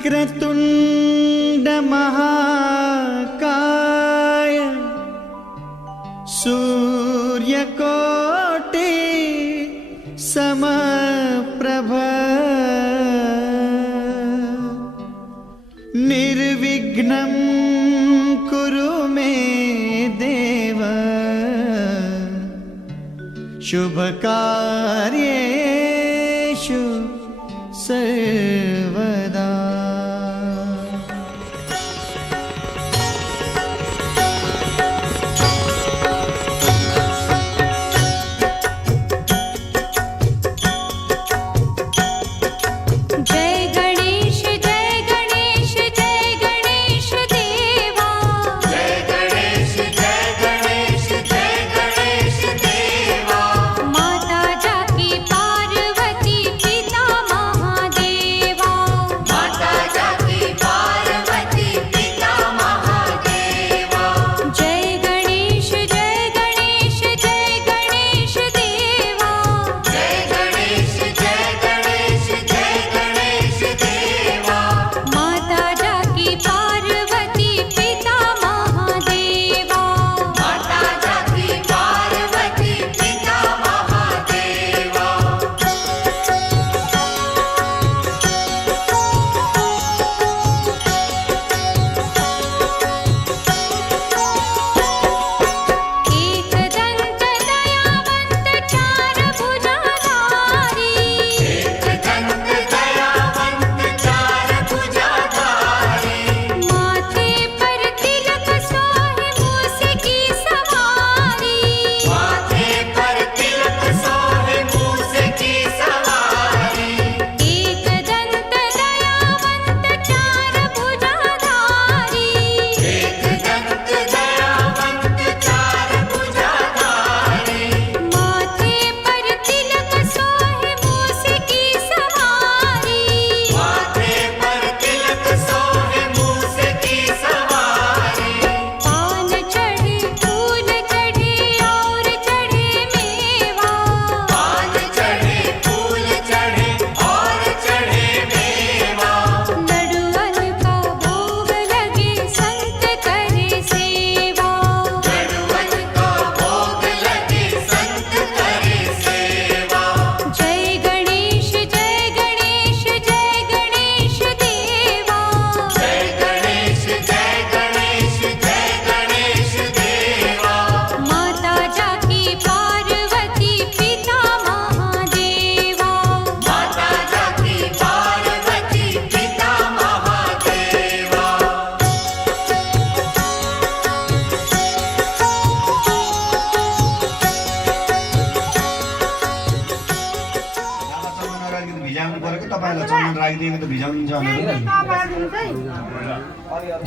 वक्रतुंड महाकाय सूर्यकोटि समप्रभ निर्विघ्नं कुरु मे देव शुभकार्येषु सर्वदा।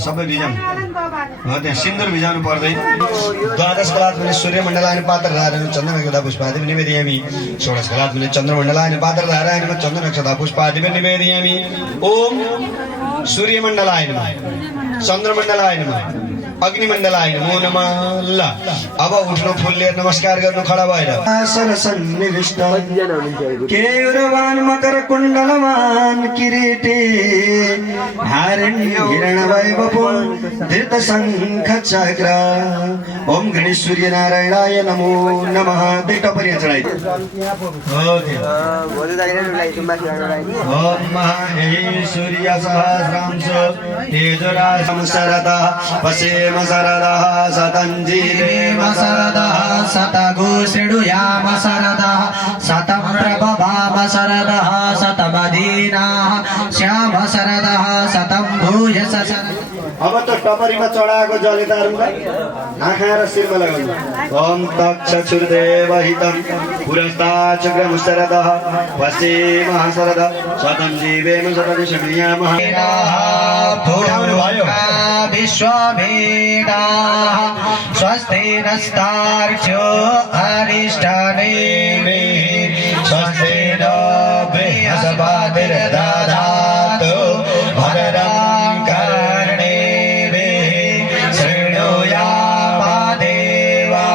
सबै भिजाउनु हो त्यहाँ सिन्दुर भिजाउनु पर्दैन। द्वादश कलात्मने सूर्यमण्डलानि पात्रधारयन् चन्द्रनक्षदा पुष्पादिव निवेदयामि। षोडश कलात्मने चन्द्रमण्डलानि पात्रधारयन् चन्द्रनक्षदा पुष्पादिव निवेदयामि। ओम सूर्यमण्डलाय नमः, चन्द्रमण्डलाय नमः, अग्निमण्डलाय नमो नमः। ल अब उठ्नु, फुल्ले नमस्कार गर्नु खडा भएर। सरसन्निविष्ट केयूरवान् मकर कुण्डलवान् किरीटे हिरण्यवैभवं धृत शंख चक्र। ओम गणेश सूर्य नारायणाय नमो नमः। देख टपरिया चढाइ ओम महे सूर्य सहस्रांश तेजराजं शरदः पश्येम शरदः शतञ्जीवेम शरदः शतगो शृणुयाम शरदः शतं प्रभवाम शरदः शतमदीनाः श्याम शरदः शतं भूयस। अब त टपरीमा चढाएको जलेदाहरूलाई आँखा र शिरमा लगाउनु। ओम तक्षुर्देव हितं पुरस्तात् चक्रं शरदः पश्येम शरदः शतञ्जीवेम शतदिशमियामः। विश्ववेदाः स्वस्ति नस्तार्क्ष्यो अरिष्टनेमिः स्वस्ति न बृहस्पतिर्दधातु भद्रं कर्णेभिः शृणुयाम देवा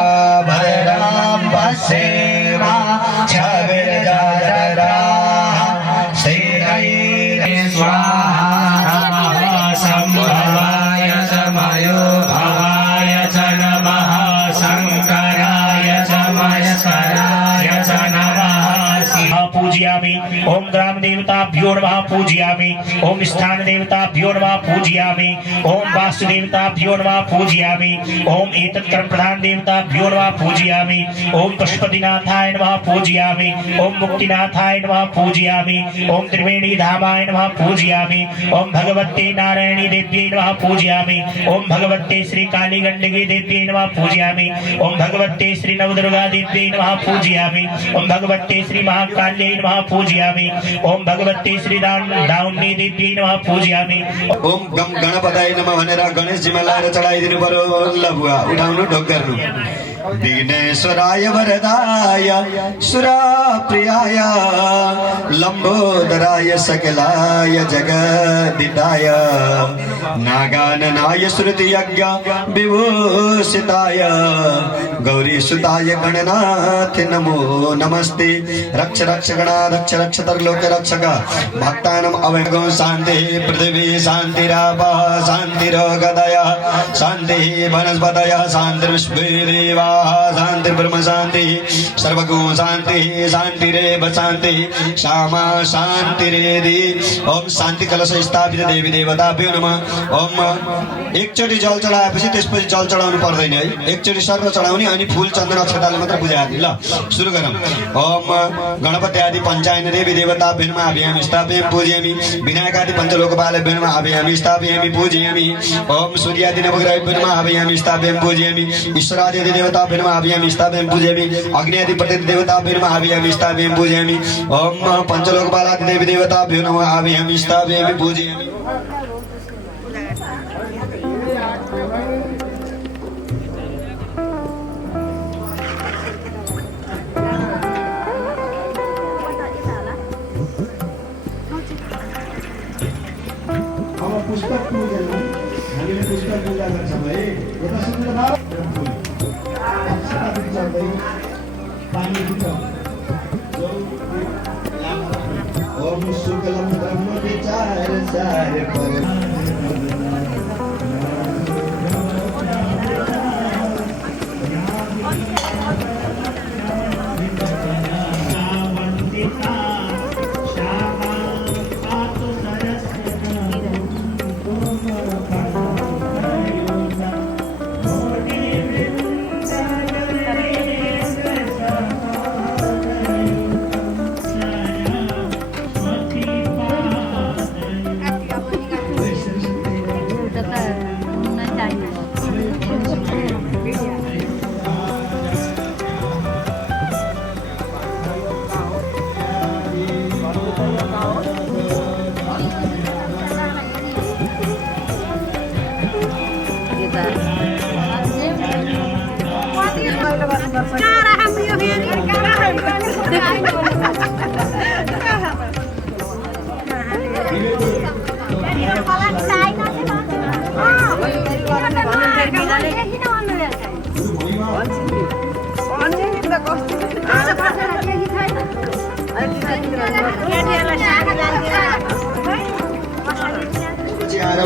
भद्रं पश्येम क्षभिर्जजराः श्रीरैः स्वाहा। ओम ग्राम देवताभ्यो नमः पूजयामि ओम स्थान देवताभ्यो नमः पूजयामि ओम वास्तु देवताभ्यो नमः पूजयामि ओम एतत् कर्म प्रधान देवताभ्यो नमः पूजयामि ओम पशुपतिनाथाय नमः पूजयामि ओम मुक्तिनाथाय नमः पूजयामि ओम त्रिवेणी धामाय नमः पूजयामि ओम भगवते नारायणी देव्यै नमः पूजयामि ओम भगवते श्री काली गंडकी देव्यै नमः पूजयामि ओम भगवते श्री नवदुर्गा देव्यै नमः पूजयामि ओम भगवते श्री महाकाल्यै नमः पूजयामि ओम भगवते श्री दाउन्नी देव्यै नमः पूजयामि ओम गम गणपताय नमः भनेर गणेशजीमा लाएर चढाइदिनु पर्यो। ल बुवा उठाउनु ढोक गर्नु। विघ्नेश्वराय वरदाय सुराप्रियाय लंबोदराय सकलाय जगदिताय नागाननाय श्रुतियज्ञ विभूषिताय गौरीसुताय गणनाथ नमो नमस्ते। रक्ष रक्ष गणाध्यक्ष रक्ष तरलोक रक्षक भक्तानां अवगो शान्ति पृथिवी शान्तिरापः शान्तिर्गदयः शान्तिः वनस्पतयः शान्तिर्विश्वेदेवाः शान्तिर्ब्रह्म शान्तिः सर्वगो शान्तिः शान्तिरेव शान्तिः श्यामा शान्तिरेधि। ओम शान्ति कलश स्थापित देवी देवताभ्यो नमः। ओम एकचोटि जल चढाएपछि त्यसपछि जल चढाउनु पर्दैन है, एकचोटि सर्व चढाउने अनि फूल चन्दन अक्षताले मात्र पूजा गर्ने। ल सुरु गरौँ। ओम गणपति आदि पंचायन देवी देवताभ्यो नमः अभियामि स्थापयामि पूजयामि विनायकादि पञ्चलोकपालेभ्यो नमः अभियामि स्थापयामि पूजयामि। ओम सूर्यादि नवग्रहेभ्यो नमः अभियामि स्थापयामि पूजयामि ईश्वरादि देवताभ्यो नमः अभियामि स्थापयामि पूजयामि अग्नि प्रति देवताभ्यो नमः अभियामि स्थापयामि पूजयामि। ओम पञ्चलोकपालादि देवी देवताभ्यो नमः अभियामि स्थापयामि पूजयामि। पुष्पक पूजन हामीले पुष्पक पूजा गर्छौँ है। यता सुन्नु भयो पानी ओम शुक्लम ब्रह्म विचार सार पर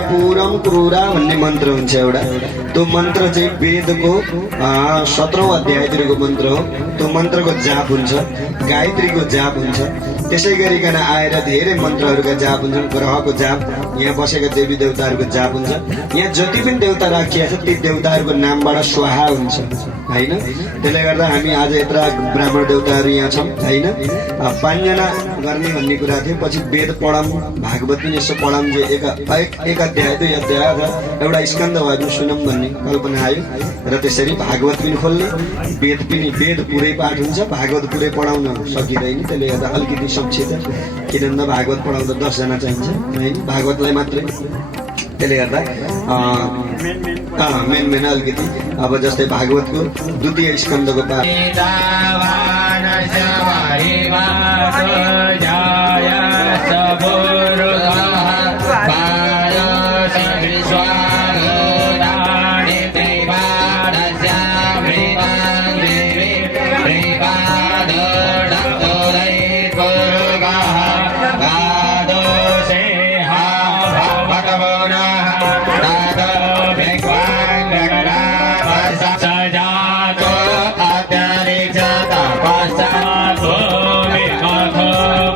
पूरम क्रूरा भन्ने मन्त्र हुन्छ एउटा। त्यो मन्त्र चाहिँ वेदको 17औं अध्यायतिरको मन्त्र हो। त्यो मन्त्रको जाप हुन्छ, गायत्रीको जाप हुन्छ। त्यसै गरिकन आएर धेरै मन्त्रहरूका जाप हुन्छन्। ग्रहको जाप, यहाँ बसेका देवी देवताहरूको जाप हुन्छ। यहाँ जति पनि देवता राखिया छ ती देवताहरूको नामबाट स्वाहा हुन्छ हैन। त्यसले गर्दा हामी आज यत्रा ब्राह्मण देवताहरू यहाँ छौँ हैन। 5 जना गर्ने भन्ने कुरा थियो। पछि वेद पढाउँ, भागवत पनि यसो पढाउँ जे एक अध्याय 2 अध्याय एउटा स्कन्द भयो भने सुनौँ भन्ने कल्पना आयो र त्यसरी भागवत पनि खोल्ने, वेद पुरै पाठ हुन्छ, भागवत पुरै पढाउन सकिँदैन। त्यसले गर्दा अलिकति संक्षिप्त, किनभने भागवत पढाउँदा 10 जना चाहिन्छ हैन, भागवतलाई मात्रै। त्यसले गर्दा मेन अलिकति अब जस्तै भागवतको 2य स्कन्दको पाठ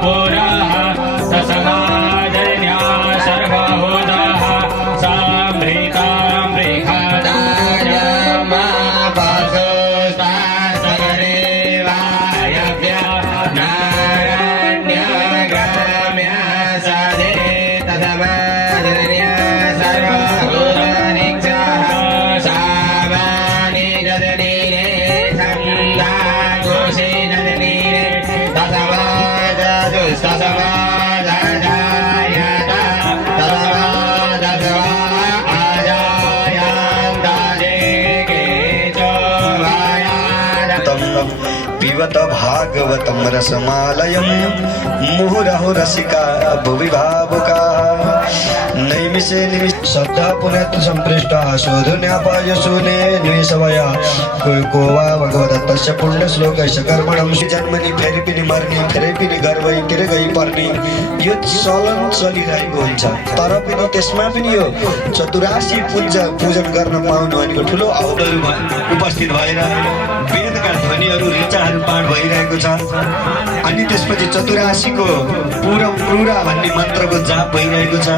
पुरा पिबत भागवतं रसमालयं मुहुरहो रसिका भुवि भावुका नैमिषे निमिष श्रद्धा पुनः संपृष्टा शोधुन्यापाय शूने निसवया को वा भगवदत्तस्य पुण्य श्लोकस्य कर्मणं जन्मनि फेरि पनि मर्ने फेरि पनि गर्भतिर गई पर्ने यो चलन चलिरहेको हुन्छ तर पनि त्यसमा पनि यो चतुरासी पूजन गर्न पाउनु भनेको ठुलो अवसर उपस्थित भएर वेदका ध्वनिहरू ऋचाहरू पाठ भइरहेको छ अनि त्यसपछि चतुरासीको पुरा भन्ने मन्त्रको जाप भइरहेको छ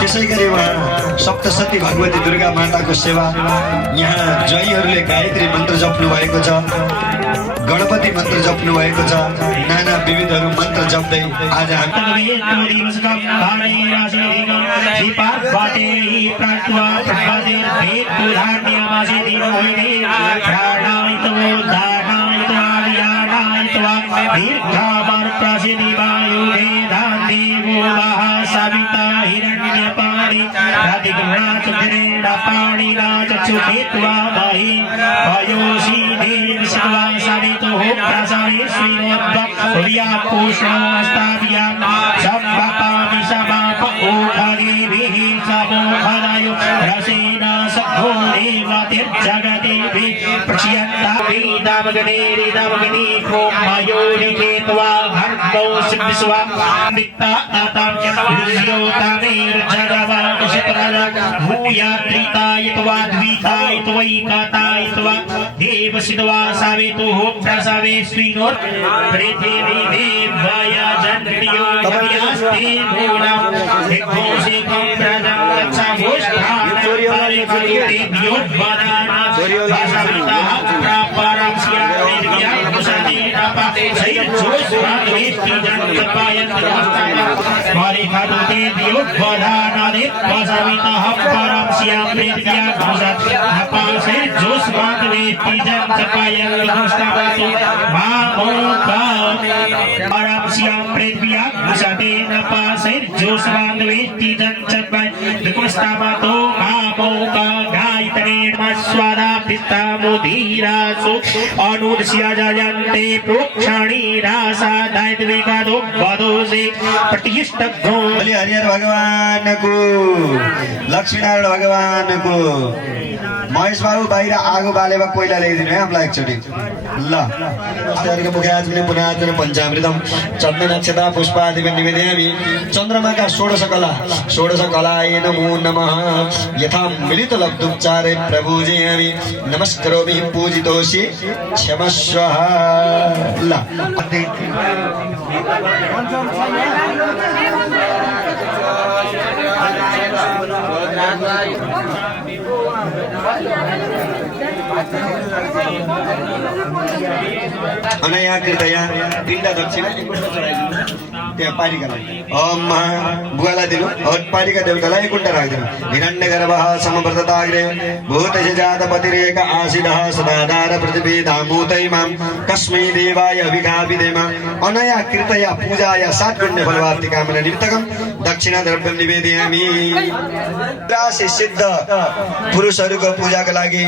त्यसै गरी उहाँ सप्तशती भगवती दुर्गा माताको सेवा यहाँ जयहरूले गायत्री मन्त्र जप्नु भएको छ गणपति मन्त्र जप्नु भएको छ नाना विविधहरू मन्त्र जप्दै आज सविता हिरण्यपाणि राधिगुणाचुखेत्वा महि वयोषी देवी शिवा सवितुः प्रसवे श्रीमद्भक्त्यापूष्णोस्ताभ्यां सम्भपामि समाप ओखदेभिः समोहनयो रसेन सघोरेवतिर्जगदेभिः प्रचयन्ता वेदामगणेरिदमगणी मयोरिकेत्वा हर्मौ सिद्धिस्वा नित्ता आतां भूयात्रितायित्वा द्वितायित्वैकातायित्वा देवसिद्ध्वा सावेतुः प्रसवे स्विनोर् प्रेथेवि देवाय जन्त्यो यस्ते मूलं दिग्घोषिकं प्रदं गच्छाभोष्ठानपरिपरितेभ्योद्वदाना वासवितः प्रापरं स्यामेर्व्या कुशलेनपा सैर्जोस्वाद्वेष्टि जन्तपायन्तमस्तकं स्मरिखदुतेभ्योद्वदानादित् वासवितः परं स्यामेर्व्या कुशलेनपा सैर्जोस्वाद्वेष्टि जन्तपायन्तमस्तकं मामोपं परं स्यामेर्व्या कुशलेनपा सैर्जोस्वाद्वेष्टि जन्तपायन्तमस्तकं मामोपं गायत्रेणस्वदापितामुदीरासु अनुदस्य जयन्ते प्रोक्षणीरासादायद्विकादो वदोषे प्रतिष्ठग्नो बोले हरिहर भगवान को लक्ष्मीनारायण भगवान को महेश बाबु बाहिर आगो बालेमा कोइला ल्याइदिनु है हामीलाई एकचोटि ल अस्तिहरुको मुखे आजमिने पुनाजन पञ्चामृतम चन्द्र नक्षत्र पुष्पादिव निवेदयामि चन्द्रमाका षोडश कलाय नमो नमः यथा मिलित लब्धुपचारे प्रभुजयामि नमस्करोमि पूजितोषि क्षमस्व ल अनया कृतया पिण्ड दक्षिणा त्यहाँ पारिकालाई ओम बुवालाई दिनु पारिका देवतालाई कुण्ड राखिदिनु हिरण्यगर्भः समवर्तताग्रे भूतज जातपतिरेक आसीदः सदाधार पृथिवी धामूतै मां कस्मै देवाय विघापिदेम अनया कृतया पूजाय सात्पुण्य फलवाप्ति कामना निमित्तकं दक्षिणा द्रव्यं निवेदयामि राशि सिद्ध पुरुषहरूको पूजाका लागि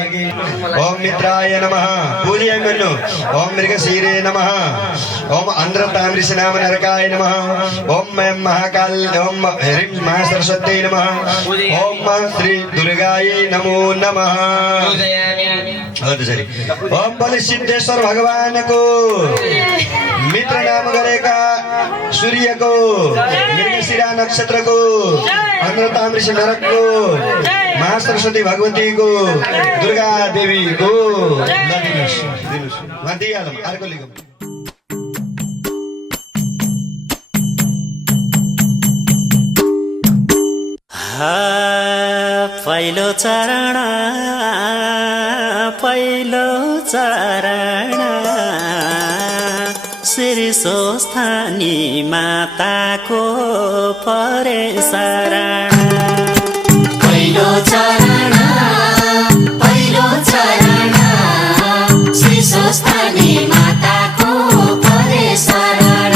ओम मित्राय नमः पूजयामि भन्नु ओम मृगशीरे नमः ओम अन्ध्रताम्रिष नाम नरकाय नमः ओम महाकाल ओम ह्रीं महासरस्वत्यै नमः ओम श्री दुर्गायै नमो नमः ओम बलि सिद्धेश्वर भगवानको मित्र नाम गरेका सूर्यको मृगशिरा नक्षत्रको अन्ध्रताम्रिष नरकको महासरस्वती भगवतीको दुर्गा देवीको दिनुस् अर्को लिगम पहिलो चरण श्री स्वस्थानी माताको परे शरण पहिलो चरण श्री स्वस्थानी माताको परे शरण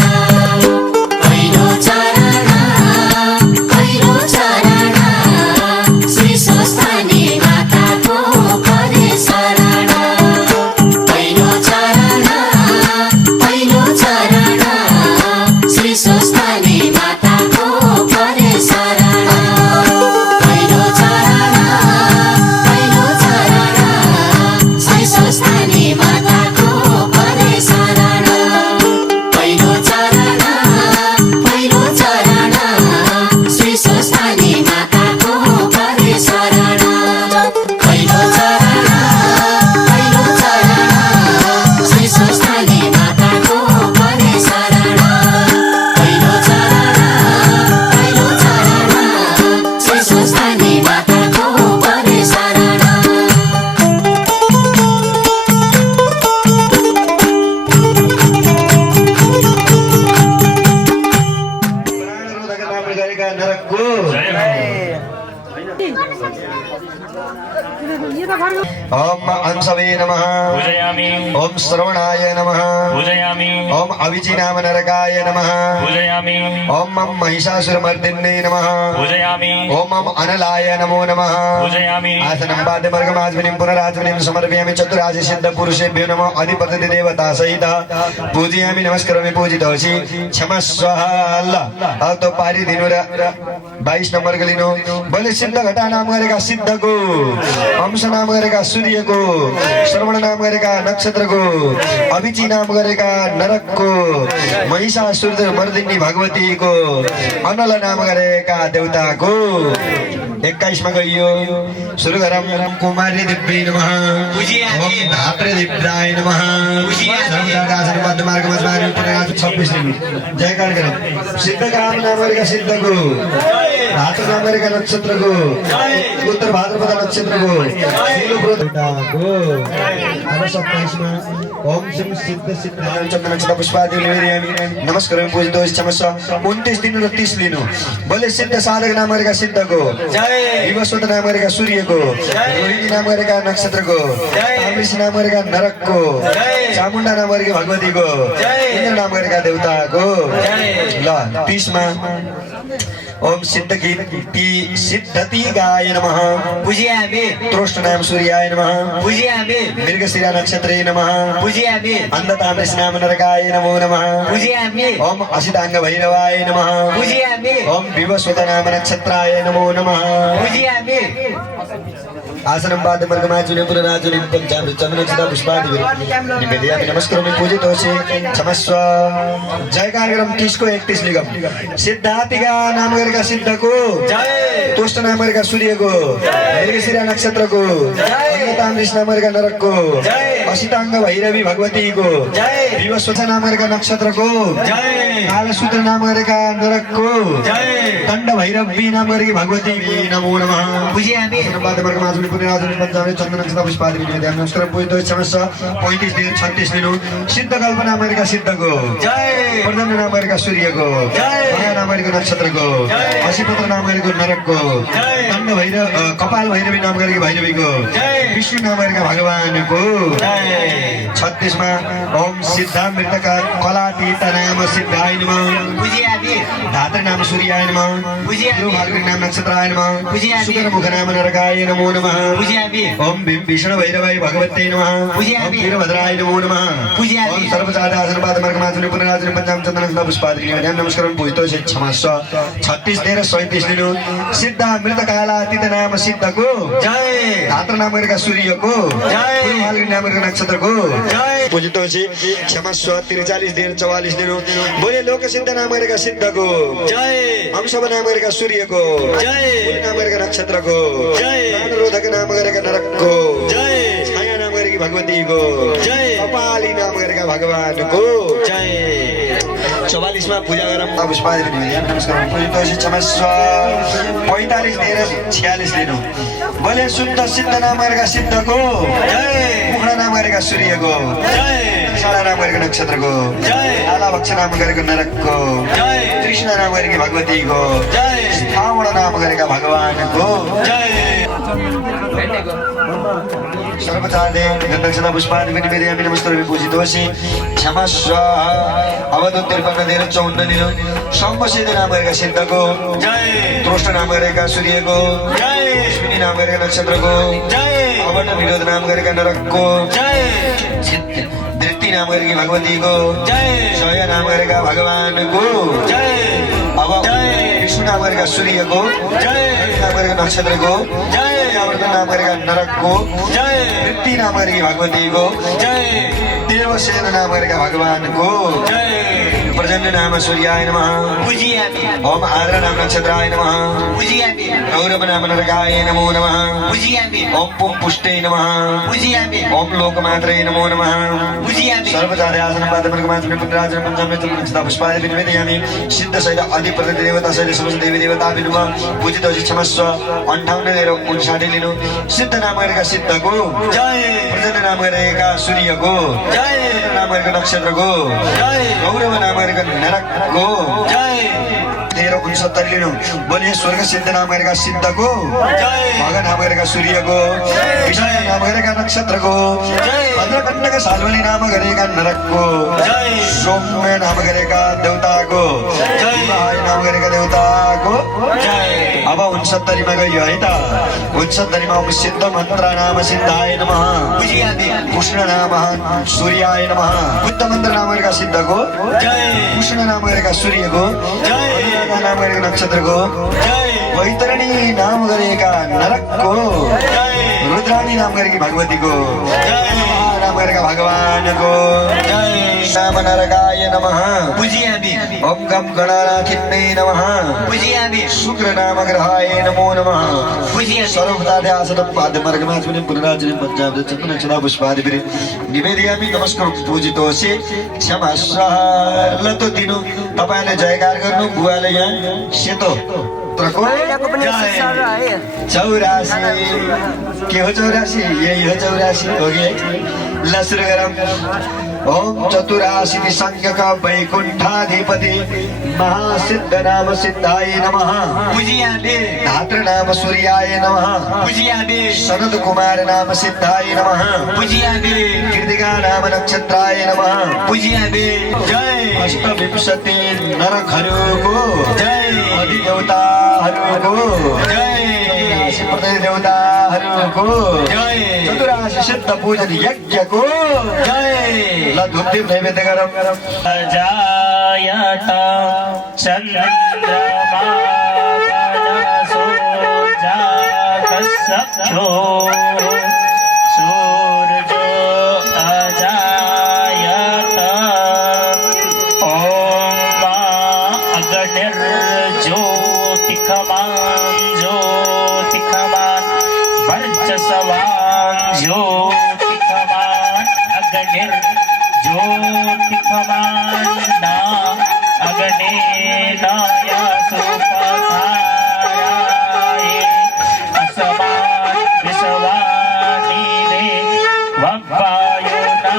पहिलो चरण श्री स्वस्थानी माताको परे शरण पहिलो चरण ओम अंसवे नमः पूजयामि ओम श्रवणाय नमः पूजयामि ओम अविचिनाम नरकाय नमः पूजयामि ओम महिषासुरमर्दिन्ये नमः पूजयामि ओम अनलाय नमो नमः पूजयामि आसनं पादमर्गमाज्विनीं पुनराज्विनीं समर्पयामि चतुराशि सिद्ध पुरुषेभ्यो नमः अधिपति देवता सहित पूजयामि नमस्करोमि पूजितोषि क्षमस्व अल्लाह अब तो पारी दिनु र 22 नंबर को लिनु बोले सिद्ध घटा नाम गरेका सिद्धको अंश नाम गरेका सूर्यको श्रवण नाम गरेका नक्षत्रको अभिची नाम गरेका नरकको महिषासुर मर्दिनी भगवतीको अनल नाम गरेका देवताको 21 मा गइयो सुरु गरम कुमारी दिव्यै नमः ओम धात्रे दिव्याय नमः सर्वदासन मध्य मार्ग मजमारी पुनराज 26 दिन जयकार गरम सिद्ध काम नाम गरेका सिद्धको धातु नाम गरेका नक्षत्रको उत्तर भाद्रपद नक्षत्रको देवताको अब 27 मा ओम सिंह सिद्ध सिद्धाय चन्द्र नक्षत्र पुष्पादि निवेदयामि नमस्कार पूजितो क्षमस्व 29 दिन र 30 लिनु बोले सिद्ध साधक नाम गरेका सिद्धको विवस्वत नाम गरेका सूर्यको रोहिणी नाम गरेका नक्षत्रको तामृष नाम गरेका नरकको चामुण्डा नाम गरेकी भगवतीको इन्द्र नाम गरेका देवताको ल 30 मा ओम सिद्धति गाय नमः पूजयामि त्रोष्ट नाम सूर्याय नमः पूजयामि मृगशिरा नक्षत्रे नमः पूजयामि अन्धतामृष नाम नरकाय नमो नमः पूजयामि ओम असितांग भैरवाय नमः पूजयामि ओम विवस्वत नाम नक्षत्राय नमो नमः पूजयामि आसनं पादमर्गमाचुने पुनराचुने पंचामृत चंद्रनक्षत्र पुष्पादि निवेदयामि नमस्करोमि पूजितोषि क्षमस्व जयकार गरम 30 को 31 लिगम सिद्धातिका नाम गरेका सिद्धको तुष्ट नाम गरेका सूर्यको मृगशिरा नक्षत्रको अन्धतामृष नाम गरेका नरकको असितांग भैरवी भगवतीको विवस्वत नाम गरेका नक्षत्रको कालसूत्र नाम गरेका नरकको दण्ड भैरवी नाम गरेकी भगवती नमो नमः पूजयामि पादमर्गमाचुने पुनराचुने पंचामृत चंद्रनक्षत्र पुष्पादि निवेदयामि नमस्कार पूजितो क्षमस्व 35 दिन 36 लिनु सिद्ध कल्प नाम गरेका सिद्धको प्रदण्ड नाम गरेका सूर्यको माया नाम गरेको नक्षत्रको असिपत्र नाम गरेको नरकको दण्ड भैरव कपाल भैरवी नाम गरेकी भैरवीको विष्णु नाम गरेका भगवानको 36 मा ओम सिद्धामृतक कलातीत नाम सिद्धाय नमः पूजयामि धात्र नाम सूर्याय नमः पूजयामि भार्गवी नाम नक्षत्राय नमः पूजयामि शुक्र मुख नाम नरकाय नमो नमः पूजयामि ओम भीषण भैरवाय भगवते नमः पूजयामि ओम वीरभद्राय नमो नमः पूजयामि ओम सर्वसाधारण पादमर्गमाचुने पुनराचुने पंचामृत चंद्रनक्षत्र पुष्पादि निवेदयामि नमस्कारं पूजितो क्षमस्व 36 दिन 37 लिनु सिद्धामृत कालातीत नाम सिद्धको धात्र नाम गरेका सूर्यको भार्गवी नाम गरेका नक्षत्रको पूजितो क्षमस्व 43 दिन 44 लिनु बोले लोक सिद्ध नाम गरेका सिद्धको अंशव नाम गरेका सूर्यको नाम गरेका नक्षत्रको रोधक नाम गरेका नरकको छाया नाम गरेकी भगवतीको कपाली नाम गरेका भगवानको 44 मा पूजा गरम पुष्पादि निवेदयामि नमस्कार पूजितो क्षमस्व 45 दिन 46 लिनु बोले शुद्ध सिद्ध नाम गरेका सिद्धको मुखडा नाम गरेका सूर्यको सारा नाम गरेको नक्षत्रको आला भक्ष नाम गरेको नरकको कृष्ण नाम गरेकी भगवतीको स्थावण नाम गरेका भगवानको सर्वचार्दे गन्धक्षता पुष्पादि निवेदयामि नमस्कारामि पूजितोषि क्षमस्व अवधूत 53 दिन 54 दिन सम्मसिद्ध नाम गरेका सिद्धको त्रोष्ट नाम गरेका सूर्यको अश्विनी नाम गरेका नक्षत्रको अवट विरोध नाम गरेका नरकको दृष्टि नाम गरेकी भगवतीको जय नाम गरेका भगवानको अब विष्णु नाम गरेका सूर्यको नाम गरेका नक्षत्रको नाम गरेका नरकको वृत्ति नाम गरेकी भगवतीको देवसेन नाम गरेका भगवानको प्रजन्य नाम सूर्याय नमः पूजयामि ओम आर्द्र नाम नक्षत्राय नमः पूजयामि गौरव नाम नरकाय नमो नमः पूजयामि ओम पुं पुष्टे नमः पूजयामि ओम लोकमात्रे नमो नमः पूजयामि सर्वचार्यासनं पादमर्गमाचुने पुनराचुने पंचामृत चंद्रनक्षत्र पुष्पादि निवेदयामि सिद्ध सहित अधिपति देवता सहित समस्त देवी देवता विनुमा पूजितो क्षमस्व 58 दिन 59 लिनु सिद्ध नाम गरेका सिद्धको प्रजन्य नाम गरेका सूर्यको नाम गरेका नक्षत्रको गौरव नाम गरेका नरकको धेर 69 लिनु बोले स्वर्ग सिद्ध नाम गरेका सिद्धको भग नाम गरेका सूर्यको विषय नाम गरेका नक्षत्रको भद्रकण्डका सालवली नाम गरेका नरकको सौम्य नाम गरेका देवताको वायु नाम गरेका देवताको अब 69 मा गयो है त 69 मा सिद्ध मन्त्र नाम सिद्धाय नमः कृष्ण नाम सूर्याय नमः बुद्ध मन्त्र नाम गरेका सिद्धको कृष्ण नाम गरेका सूर्यको नाम गरेका नक्षत्रको वैतरणी नाम गरेका नरकको रुद्राणी नाम गरेकी भगवतीको नाम गरेका भगवानको नाम नरकाय नमः ओम गम गणानाथिन्ने नमः शुक्र नाम ग्रहाय नमो नमः सर्वदाध्यासनं पादमार्गमा चुने पुनराजने पञ्चाब्द चक्रनक्षदा पुष्पादिभिः निवेदयामि नमस्कार पूजितोषे क्षमा स्वाहा ल त दिनु तपाईले जयकार गर्नु बुवाले यहाँ सेतो चौरासी के हो 84 यही हो 84 हो गए ल सुरु गरौँ ओम चतुराशी संख्यक वैकुंठाधिपति महासिद्ध नाम सिद्धाय नमः धात्र नाम सूर्याय नमः सनद कुमार नाम सिद्धाय नमः कृतिका नाम नक्षत्राय नमः अष्टविंशति नरकहरूको अधिदेवताहरूको देवताहरूको चतुराशी सिद्ध पूजन यज्ञको ल धुपदीप नैवेद्य गरौँ जायत चन्द्रमा मनसो जातसख्यो सूर्यो अजायत ॐ अग्निर्ज्योतिकमान् ज्योतिकमान् वर्चसवान् ज्योतिकमान् ज्योतिकमान्ना अग्नेनाय सुपथाराय असमान् विश्वानिने ववायुना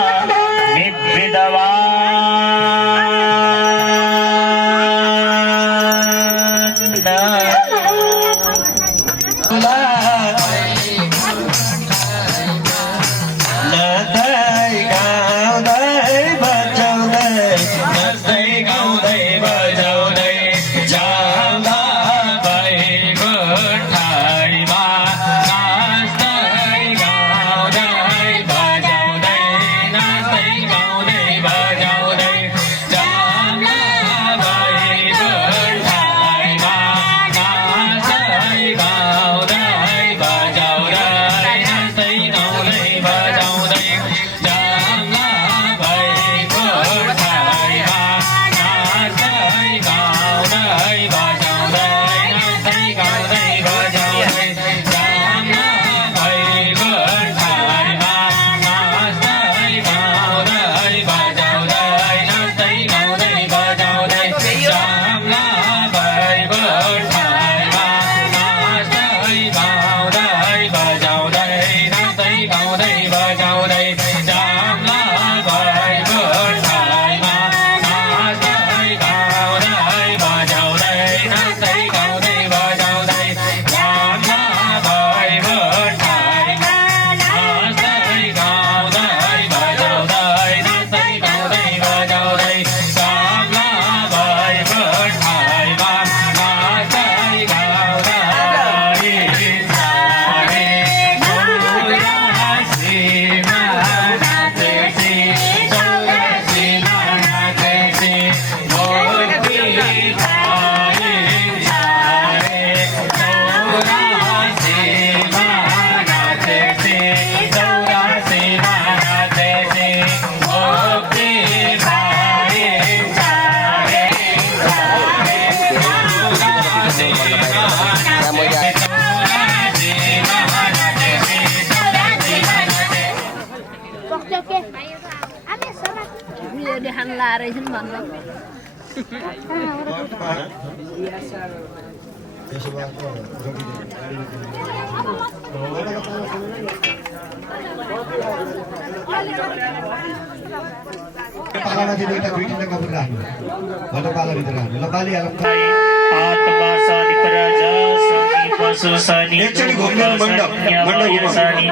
पालामा चाहिँ दुईटा कपुर राख्नु पाला भित्र राख्नु ल बाली हालौँ आत्मा सानी प्रजा सानी पशु सानी एकचोटि घुम्नु मण्डप घुम सानी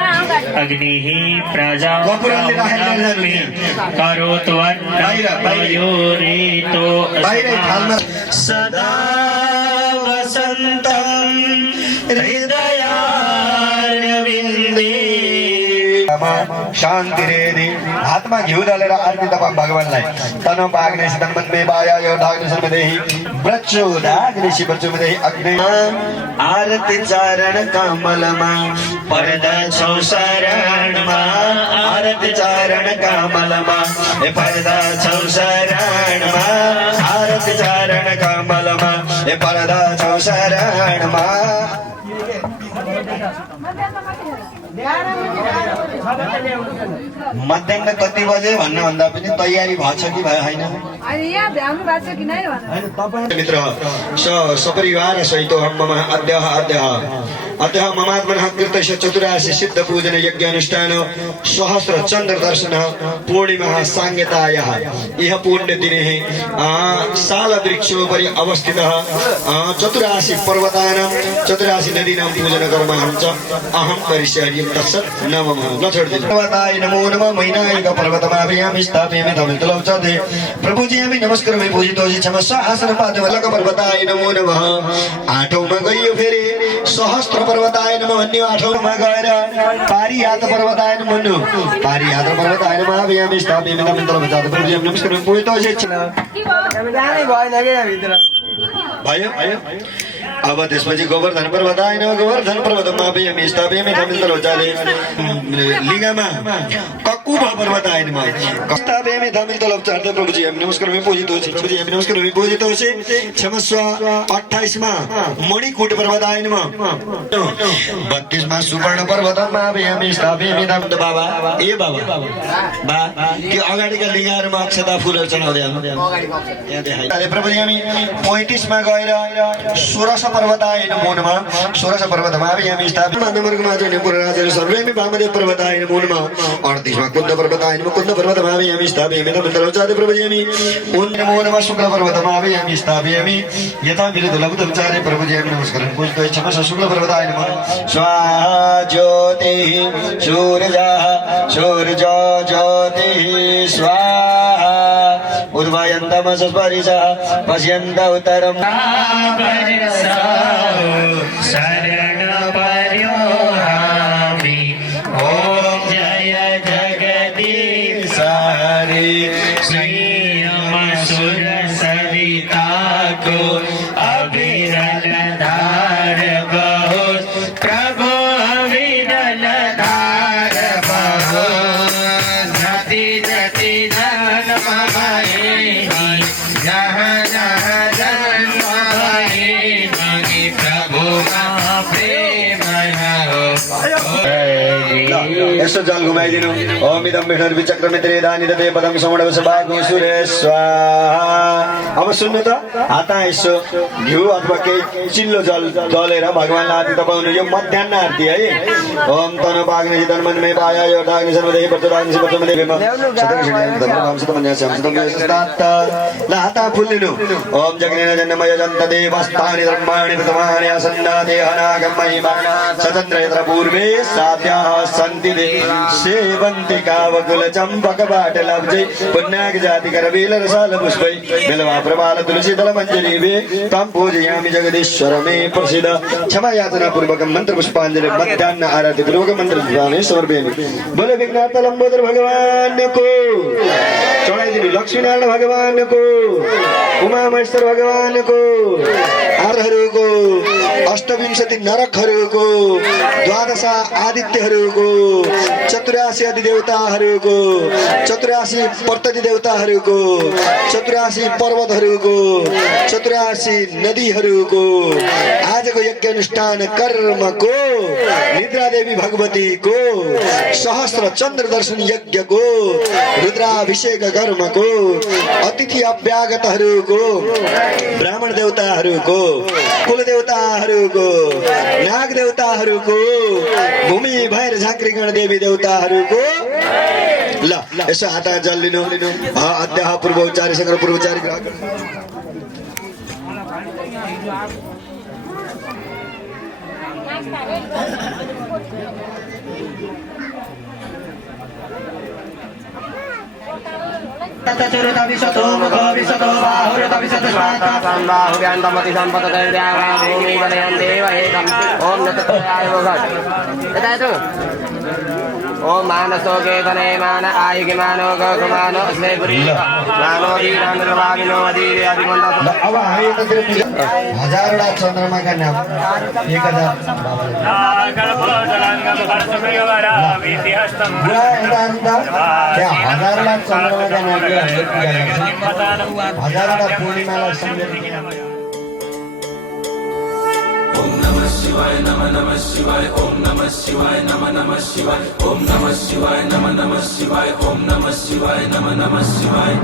अग्निः प्रजा कपुरले राखेर जानु करोतु अन्नमयोरेतो बाहिर थालमा सदा वसन्तं हृदयारविन्दे शान्ति रे हातमा घिउ दलेर आरती तपा भगवानलाई तन पाग्ने सितम्बन्मे बाया यो डाग्ने सर्वदेहि ब्रच्चो डाग्ने शिवचुमदेहि अग्ने आरती चरण कमलमा परदछौ शरणमा आरती चरण कमलमा ए परदछौ शरणमा आरती चरण कमलमा ए परदछौ शरणमा मध्याह कति बजे भन्नुभन्दा पनि तयारी भएछ कि भयो होइन मित्र सपरिवार सहित मम अद्य ममात्मनः कृतस्य चतुराशी सिद्ध पूजन यज्ञ अनुष्ठान सहस्र चन्द्र दर्शन पूर्णिमा सांगतायाः इह पुण्यदिने साल वृक्षोपरि अवस्थितः चतुराशी पर्वतानां चतुराशी नदीनां पूजन कर्महं च अहं करिष्यामि तत्सत् नमः न छोड्दिनु पर्वताय नमो नमः मैनायक पर्वतमाभ्यां स्थापयामि धमितलौचते प्रभुजी नमस्कारामि पूजितोसि क्षमस्व आसन पादवलक पर्वताय नमो नमः आठौँमा गइयो फेरि सहस्त्र पर्वताय नमः भन्ने आठौँमा गएर पारिहात पर्वताय नमः भन्नु पारिहात पर्वताय नमः अभ्यामि स्थापयामि धमितलौचते प्रभुजी नमस्कारामि पूजितोसि भयो अब त्यसपछि गोवर्धन पर्वताय नमः गोवर्धन पर्वतमाभ्यामि स्थापयामि धमितलौचते लिङ्गमा ककुभ पर्वताय नमः स्थापयामि धमितलौचते प्रभुजी नमस्कारामि पूजितोसि प्रभुजी नमस्कारामि पूजितोसि क्षमस्व 28 मा मणिकूट पर्वताय नमः 32 मा सुवर्ण पर्वतमाभ्यामि स्थापयामि धमित बाबा ए बाबा बा के अगाडिका लिङ्गहरुमा अक्षता फूलहरु चढाउँदै आउनु यहाँ देखाइ प्रभुजी 35 मा गएर षोडश पर्वताय नमो नमः षोडश पर्वतमाभ्यामि स्थापयामि नमर्गमा चाहिँ पुरराजले सर्वेमि वामदेव पर्वताय नमो नमः 38 मा कुन्द पर्वताय नमः कुन्द पर्वतमाभ्यामि स्थापयामि धमितलौचते प्रभुजी नमो नमः शुक्ल पर्वतमाभ्यामि स्थापयामि यथा विरुद्धलब्धचारे प्रभुजी नमस्कारं पूजितो क्षमस्व शुक्ल पर्वताय नमः स्वाहा ज्योतिः सूर्यः सूर्यो ज्योतिः स्वाहा उद्भयन्तमसस्परिशः पश्यन्त उत्तरम् शरण पर्योहामि ॐ जय जगदीश हरे श्रीयमसुर सविता को अविरल धार बहु प्रभु अविरल धार बहु नदी नदी धन जहाँ जहाँ जन्म प्रभु प्रेम यसो जल घुमाइदिनु ओम इदं विष्णुर् विचक्रमित्रे दानिदते पदं समणवस भागो सुरेश्वा अब सुन्नु त हाता यसो घिउ अथवा केही चिल्लो जल जलेर भगवानलाई आरती तपाउनु यो मध्याह्न आरती है ओम तनु पाग्ने जितन मनमे पाया यो डाग्ने सर्वदेहि प्रचोदाग्ने शिवचमदेवेम ल हाता फुल्लिनु ओम जग्नेन जन्मय जन्त देवस्तानि धर्माणि प्रथमानि असन्ना देहनागम महिमा स्वतन्त्र यत्र पूर्वे साध्याः सन्ति सेवन्ति कावकुल चम्पक बाट लब्जै पुण्याक जाति करबील रसाल पुष्पै बिल्वा प्रबाल तुलसी दल मंजरी वे तम पूजयामि जगदीश्वर में प्रसिद्ध क्षमा याचना पूर्वक मंत्र पुष्पांजलि मध्याह्न आरती पूर्वक मंत्र पुष्पांजलि समर्पयामि बोले विघ्नार्थ लंबोदर भगवान को चढाइदिनु लक्ष्मीनारायण भगवान को उमा महेश्वर भगवान को आरहरूको अष्टविंशति नरकहरूको द्वादश आदित्यहरूको 84 अधिदेवताहरूको 84 प्रतति देवताहरूको 84 पर्वतहरूको 84 नदीहरूको आजको यज्ञ अनुष्ठान कर्मको निद्रा देवी भगवतीको सहस्र चन्द्र दर्शन यज्ञको रुद्राभिषेक कर्मको अतिथि अभ्यागतहरूको ब्राह्मण देवताहरूको कुल देवताहरूको नाग देवताहरूको भूमि भएर झाँक्री गण देवी देवताहरूको ल यसो हात जल लिनु अद्य पूर्व उच्चारी सँग पूर्व उच्चारी तचुरुतविशतो मुखो विशतो बाहुरुतविशतस्मात् बाहुव्यान्तमति सम्पतदैर्यावा भूमिवलयं देवहेकम् ॐ नतत्राय भगवत् तथा ओम मानसो के धने मान आयुगे मानो गौमानो अस्मे पुरी मानो दीनान रवाविनो अधीरे अधिमंडल अब आहे त हजारवटा चन्द्रमाका नाम 1000 हजारवटा चन्द्रमाका नामले हजारवटा पूर्णिमालाई सम्झेर Om Namah Shivaya, Namah Namah Shivaya, Om Namah Shivaya, Namah Namah Shivaya, Om Namah Shivaya, Namah Namah Shivaya, Om Namah Shivaya, Namah Namah Shivaya.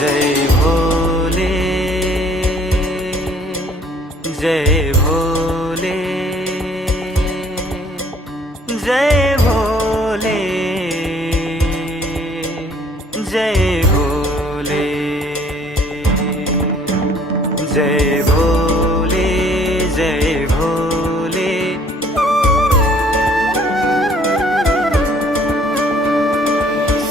जय भोले जय भोले जय भोले जय भोले जय भोले जय भोले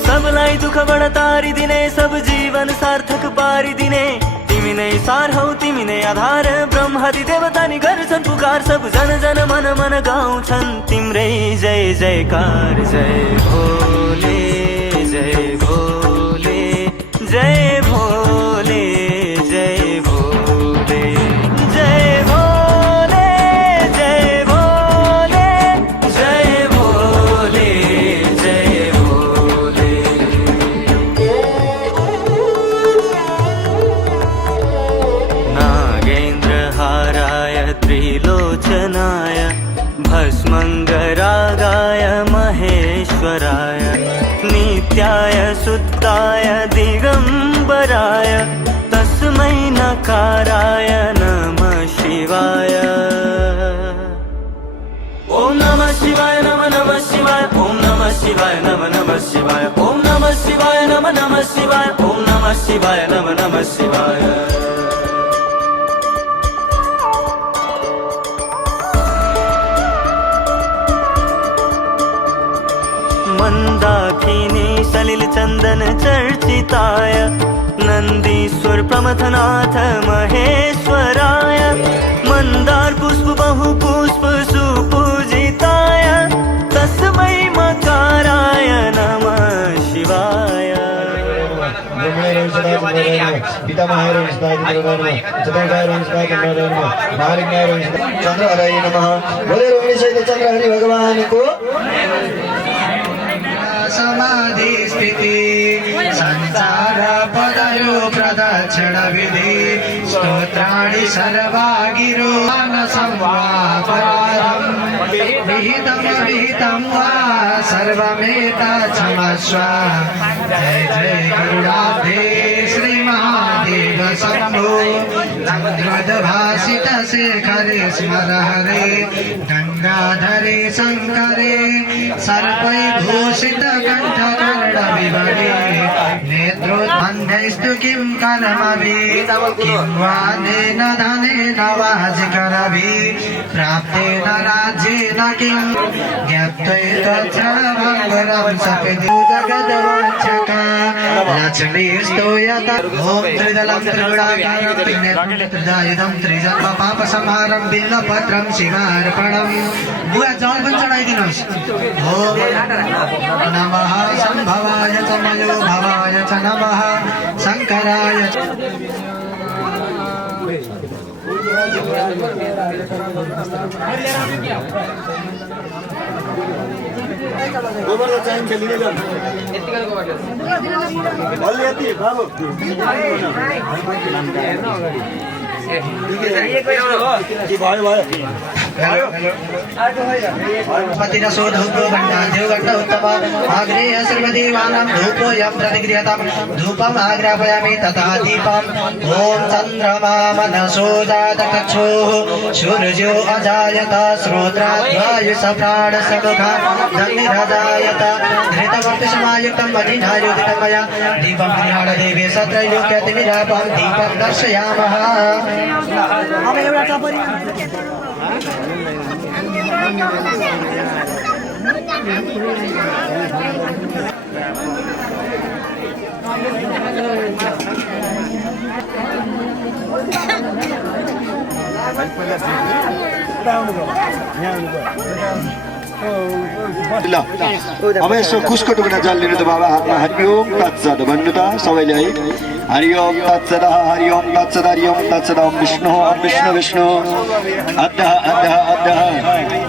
सबलाई दुःखबाट तारिदिने सब जीवन सार्थक पारिदिने तिमी नै सार हौ तिमी नै आधार ब्रह्मादि देवता नि गर्छन् पुकार सब जन जन मन मन गाउँछन् तिम्रै जय जयकार जय भोले जय भोले जय भोले जय भोले जय भोले जय भोले जय भोले जय भोले नागेन्द्रहाराय त्रिलोचनाय भस्मङ्गरागाय महेश्वराय नित्याय शुद्धाय दिगम्बराय तस्मै नकाराय नमः शिवाय ॐ नमः शिवाय नमः नमः शिवाय ॐ नमः शिवाय नमः नमः शिवाय ॐ नमः शिवाय नमः नमः शिवाय ॐ नमः शिवाय नमः नमः शिवाय मन्दाकिनी सलिल चन्दन चर्चिताय नन्दीश्वर प्रमथनाथ महेश्वराय मन्दार पुष्प बहु पुष्प सुपूजिताय तस्मै मकाराय नमः शिवाय चन्द्रहराय नमः बोले रोहिणी सहित चन्द्रहरि भगवान को समाधि स्थिति संसार पदयो प्रदक्षिण विधि स्तोत्राणि सर्वागिरो संवापरारम् विहितं विहितं वा सर्वमेतच्छमस्व जय जय गरुडाब्धे श्रीमहादेव शम्भो चन्द्रद्भासित शेखरे स्मर हरे गंगाधरे शंकरे सर्वैर्भूषित कंठकर्ण विभवे नेत्रोत्बन्धैस्तु किं कर्मभिः किं वा नेन धनेन वाजिकरभिः प्राप्तेन राज्येन किं ज्ञात्वैतच्छ्रवङ्गरं सपितु जगद्वाचका लक्ष्मीस्तो यत ॐ त्रिदलं त्रिगुणाकारं त्रिनेत्रं त्रिदायुधं त्रिजन्म पापसंहारं बिल्वपत्रं शिवार्पणं बुवा जल पनि चढाइदिनुहोस् ॐ नमः सम्भवाय च मयो भवाय च नमः शङ्कराय च गोबर चाहिन्छ लिने जाऊ अलि यति बाबु भयो भयो पतिरसो धूपो गण्डाद्योगण्ड उत्तम आग्नेय सर्वदेवानां धूपोऽयं प्रतिगृह्यतां धूपम् आग्रापयामि तथा दीपम् ॐ चन्द्रमा मनसो जातकक्षुः सूर्यो अजायत श्रोत्राद्वायुः प्राणसमुखात् धन्निरजायत धृतवर्तिसमायुक्तं मणिनायुधितं मया दीपं गृहाणदेवे सत्रैलोक्यतिविरापं दीपं दर्शयामः। ल अब यसो कुसको टुक्रा जल लिनु त बाबा हातमा हरिओम तत्सद भन्नु त सबैले है हरिओम तत्सद हरिओम तत्सद हरिओम तत्सद ओम विष्णु विष्णु अद्दः अद्दः अद्दः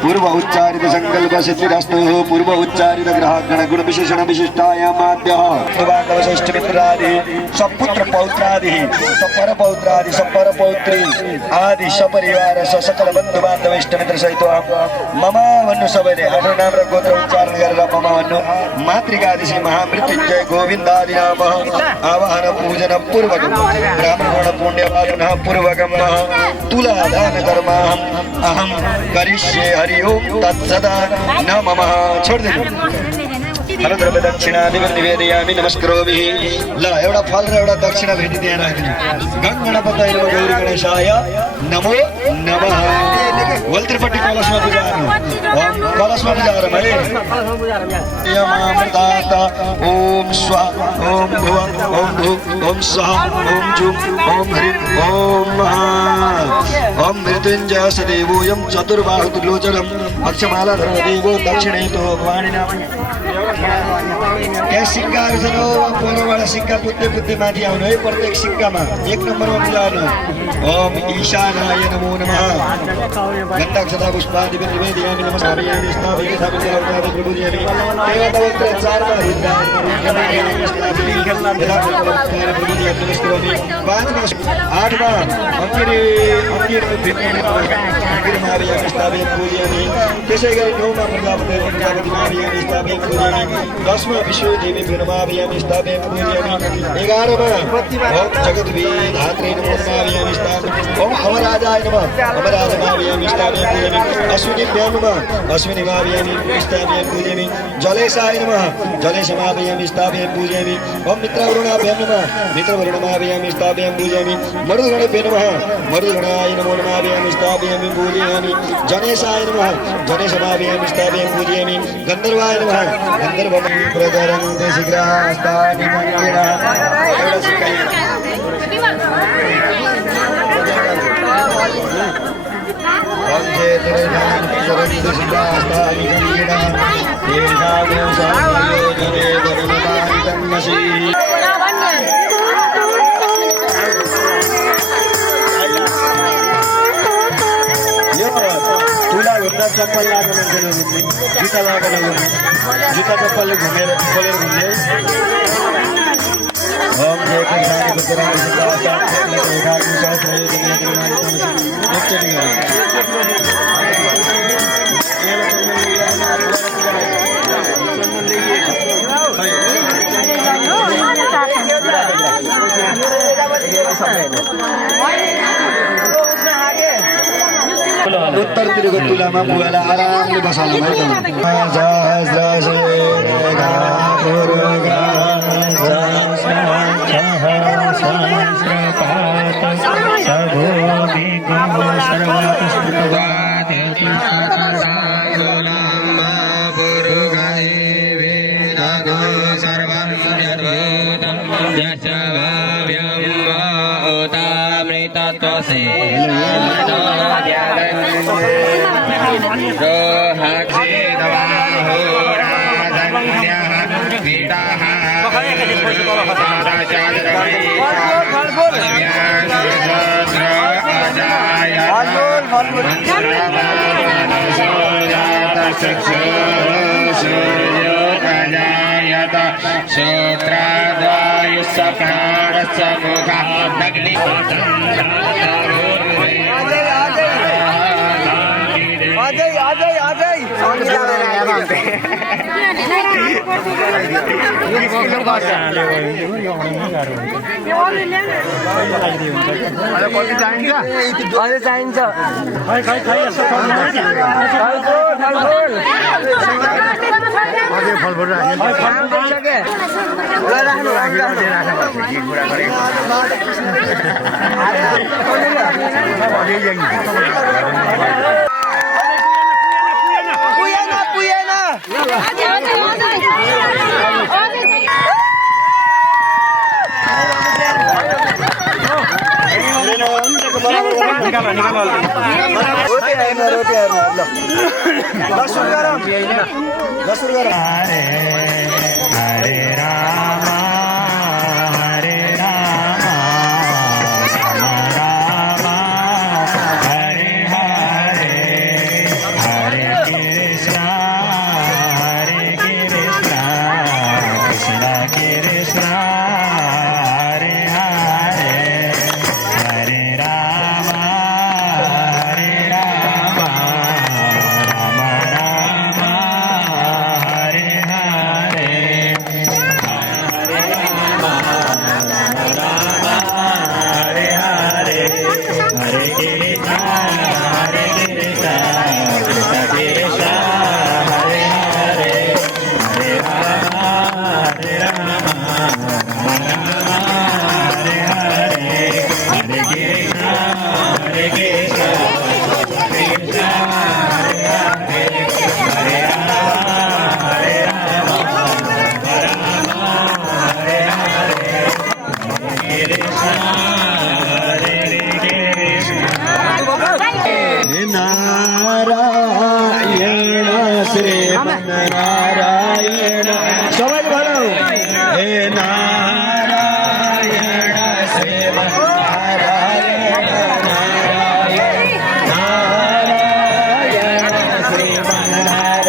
पूर्व उच्चारित संकल्प सिद्धिरस्तु पूर्व उच्चारित ग्रह गण गुण विशेषण विशिष्टायामाद्यः बांधव श्रेष्ठ मित्रादि सपुत्र पौत्रादि सपर पौत्रादि सपर पौत्री आदि सपरिवार सकल बन्धु बान्धव इष्ट मित्र सहित मम भन्नु सबैले आफ्नो नाम र गोत्र उच्चारण गरेर मम भन्नु मातृकादि श्री महामृत्युञ्जय गोविन्दादि नाम आवाहन पूजन पूर्वकं ब्राह्मण पुण्यवादन पूर्वकं तुलादान कर्माहं अहं करिष्ये हरि ओम तत्सदा न मम छोड दे फलद्रव्य दक्षिणा निवेदयामि नमस्करोमि। ल एउटा फल र एउटा दक्षिणा भेटी त्यहाँ राखिदिनु। गणगणपतये नमः गौरी गणेशाय नमो नमः। वल्त्रपट्टि कलशमा पूजा गर्नु। ओम कलशमा पूजा गरौँ है। यमामृतात् ओम स्वा ओम भुव ओम भु ओम स्वः ओम जुम ओम ह्रीं ओम महा ओम मृत्युञ्जय सदेवोऽयं चतुर्बाहुलोचनं अक्षमाला धर्मदेवो दक्षिणेतो वाणिना क्या सिक्काहरू छन् हो परबाट सिक्का पुत्ते माथि आउनु है प्रत्येक सिक्कामा एक नम्बरमा पूजा गर्नु। ओम ईशानाय नमो नमः गन्धाक्षता पुष्पादि निवेदयामि नमस्कारयामि स्थापयामि स्थापयामि प्रभुजयामि देवतावत्र चारमा हृदय पाँचमा आठमा त्यसै गरी नौमा प्रजापति दसमा विश्वदेवी प्रणमाभयामि स्थापयामि पूजयामि 11मा ओम जगद्वी धात्रे नमो नमाभयामि स्थापयामि ओम अमराजाय नमः अमराजमाभयामि स्थापयामि पूजयामि अश्विनीभ्यां अश्विनीमाभयामि स्थापयामि पूजयामि जलेशाय नमः जलेशमाभयामि स्थापयामि पूजयामि ओम मित्रवरुणाभ्यां नमः मित्रवरुणमाभयामि स्थापयामि पूजयामि मरुद्गणेभ्यो नमः मरुद्गणाय नमो नमाभयामि स्थापयामि पूजयामि जनेशाय नमः जनेशमाभयामि स्थापयामि पूजयामि गन्धर्वाय नमः गन्धर्वं प्रकरन्ते शीघ्रास्तानि मन्दिरा एउटा सिक्का वंशेतरेणां प्रकरन्ते शीघ्रास्तानि मन्दिरा तेषां सायोजने धर्मदानि तन्मसि तुला घुम्दा चप्पल लगाएको मान्छेले घुम्ने जुत्ता लगाएको नघुम्ने जुत्ता चप्पलले घुमेर खोलेर घुम्ने ओम जय कृष्ण बुद्धराम उत्तरतिरको तुलामा बुवालाई आरामले बसाल्नु भयो अझै चाहिन्छ हरे रामा हरे रामा राम रामा हरे हरे हरे कृष्णा कृष्णा कृष्णा हरे हरे हरे रामा राम रामा हरे हरे हरे कृष्णा हरे कृष्णा कृष्ण कृष्णा हरे हरे हरे रामा हरे हरे हरे कृष्णा हरे कृष्णा कृष्ण हरे हरे हरे नारायण श्रीमन्नारायण समझ बोलो हे नारायण श्रीमन्नारायण नारायण श्रीमन्नारायण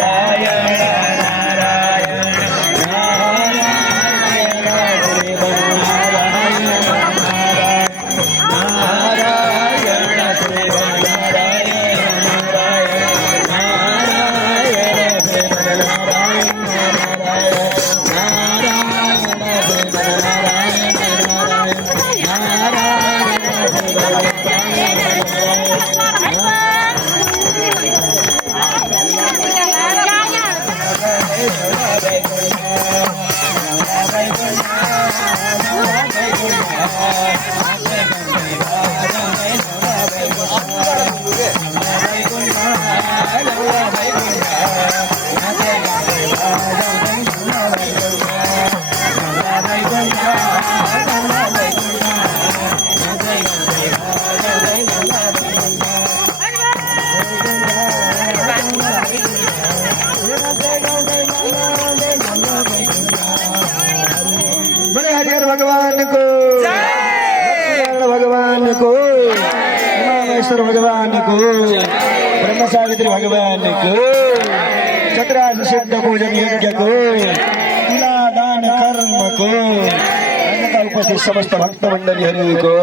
हरिहर भगवान को भगवान को उमामेश्वर भगवान को ब्रह्म सावित्री भगवान को चतुराश सिद्ध पूजन यज्ञ को तुलादान कर्म को अन्यथा उपस्थित समस्त भक्त मंडली हरि को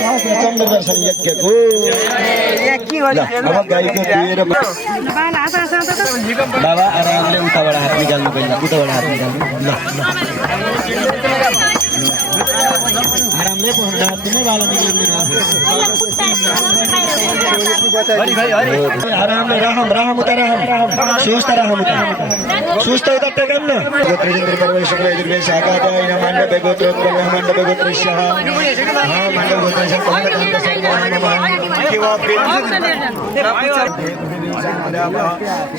चंद्र दर्शन यज्ञ को गाई को दिएर बाबा आरामले उताबाट हात निकाल्नु पहिला उताबाट हात निकाल्नु ल आरामले पहर हात दिनु बाला निकाल्नु आरामले राम उता राम सुस्त उता टेकन न गोत्रजेन्द्र परमेश्वर यजुर्वेद शाखादाय नमः गोत्रोत्पन्न मंडप गोत्रस्य मंडप गोत्रस्य कमलकांत किंवा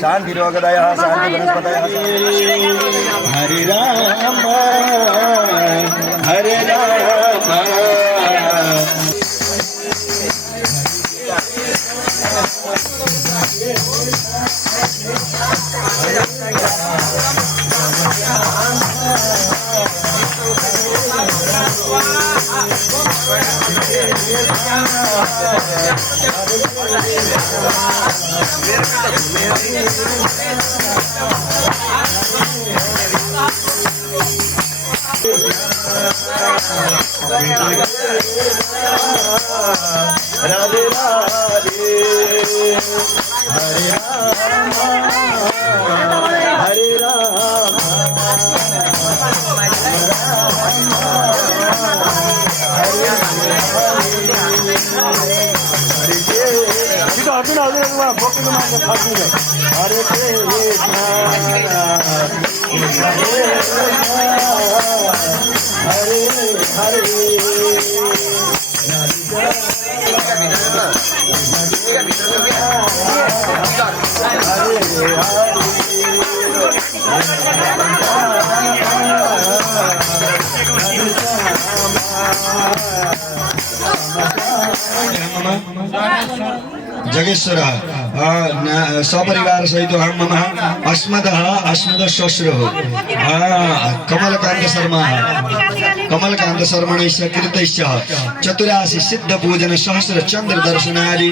शांति रोगदय शांति वनस्पतय हरे राम हरे राम राधे राधे हरे राम हरे राम हरे जगेश्वर सपरिवार सहित अहम मम अस्मद अस्मद श्वश्रु कमलकांत शर्मा कमलकांत शर्मणैश्च कृतैश्च 84 सिद्ध पूजन सहस्र चंद्र दर्शनादि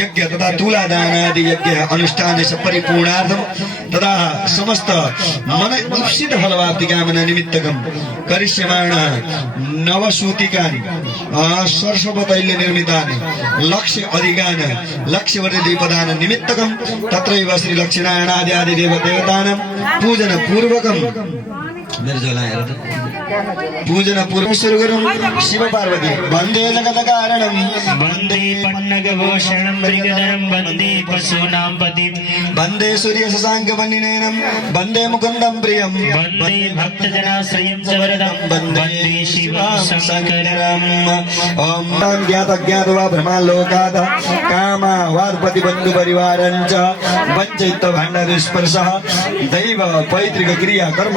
यज्ञ तथा तुलादानादि यज्ञ अनुष्ठान परिपूर्णार्थम तथा समस्त मन इप्सित फलवाप्ति कामना निमित्तकम करिष्यमाण नवसूतिकानि सरस्वतैल्य निर्मितानि लक्ष्य अधिकान लक्ष्यवर्ति द्विपदान निमित्तकम तत्रैव श्री लक्ष्मीनारायणादि आदि देवतानां पूजन पूर्वकम पूजन पूर्व गुरु शिव पार्वती वंदे जगत कारणम वन्दे पन्नगभूषणं मृगधरं वन्दे पशूनां पतिं वंदे सूर्य शशांक वन्निनयनं वंदे मुकुंदं प्रियं वन्दे भक्तजनाश्रयं च वरदं वन्दे शिवशङ्करम् ओम ज्ञात अज्ञात वा भ्रमालोकात् कामा वादपति बंधु परिवारं च वंचित भाण्ड दुष्पर्शः दैव पैतृक क्रिया कर्म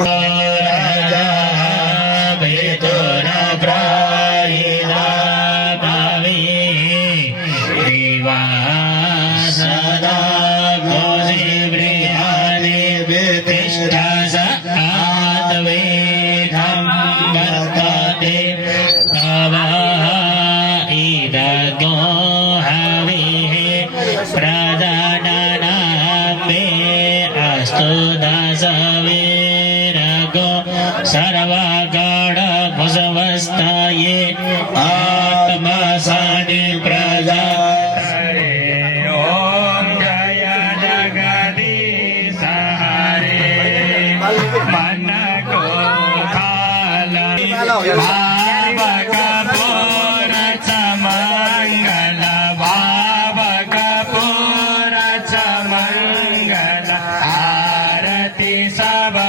सर्वगण भुजवस्थाये आत्मा सानि प्रजा ओम जय जगदीश हरे मन को खाल भाव कपूर च मंगल भाव कपूर च मंगल आरती सब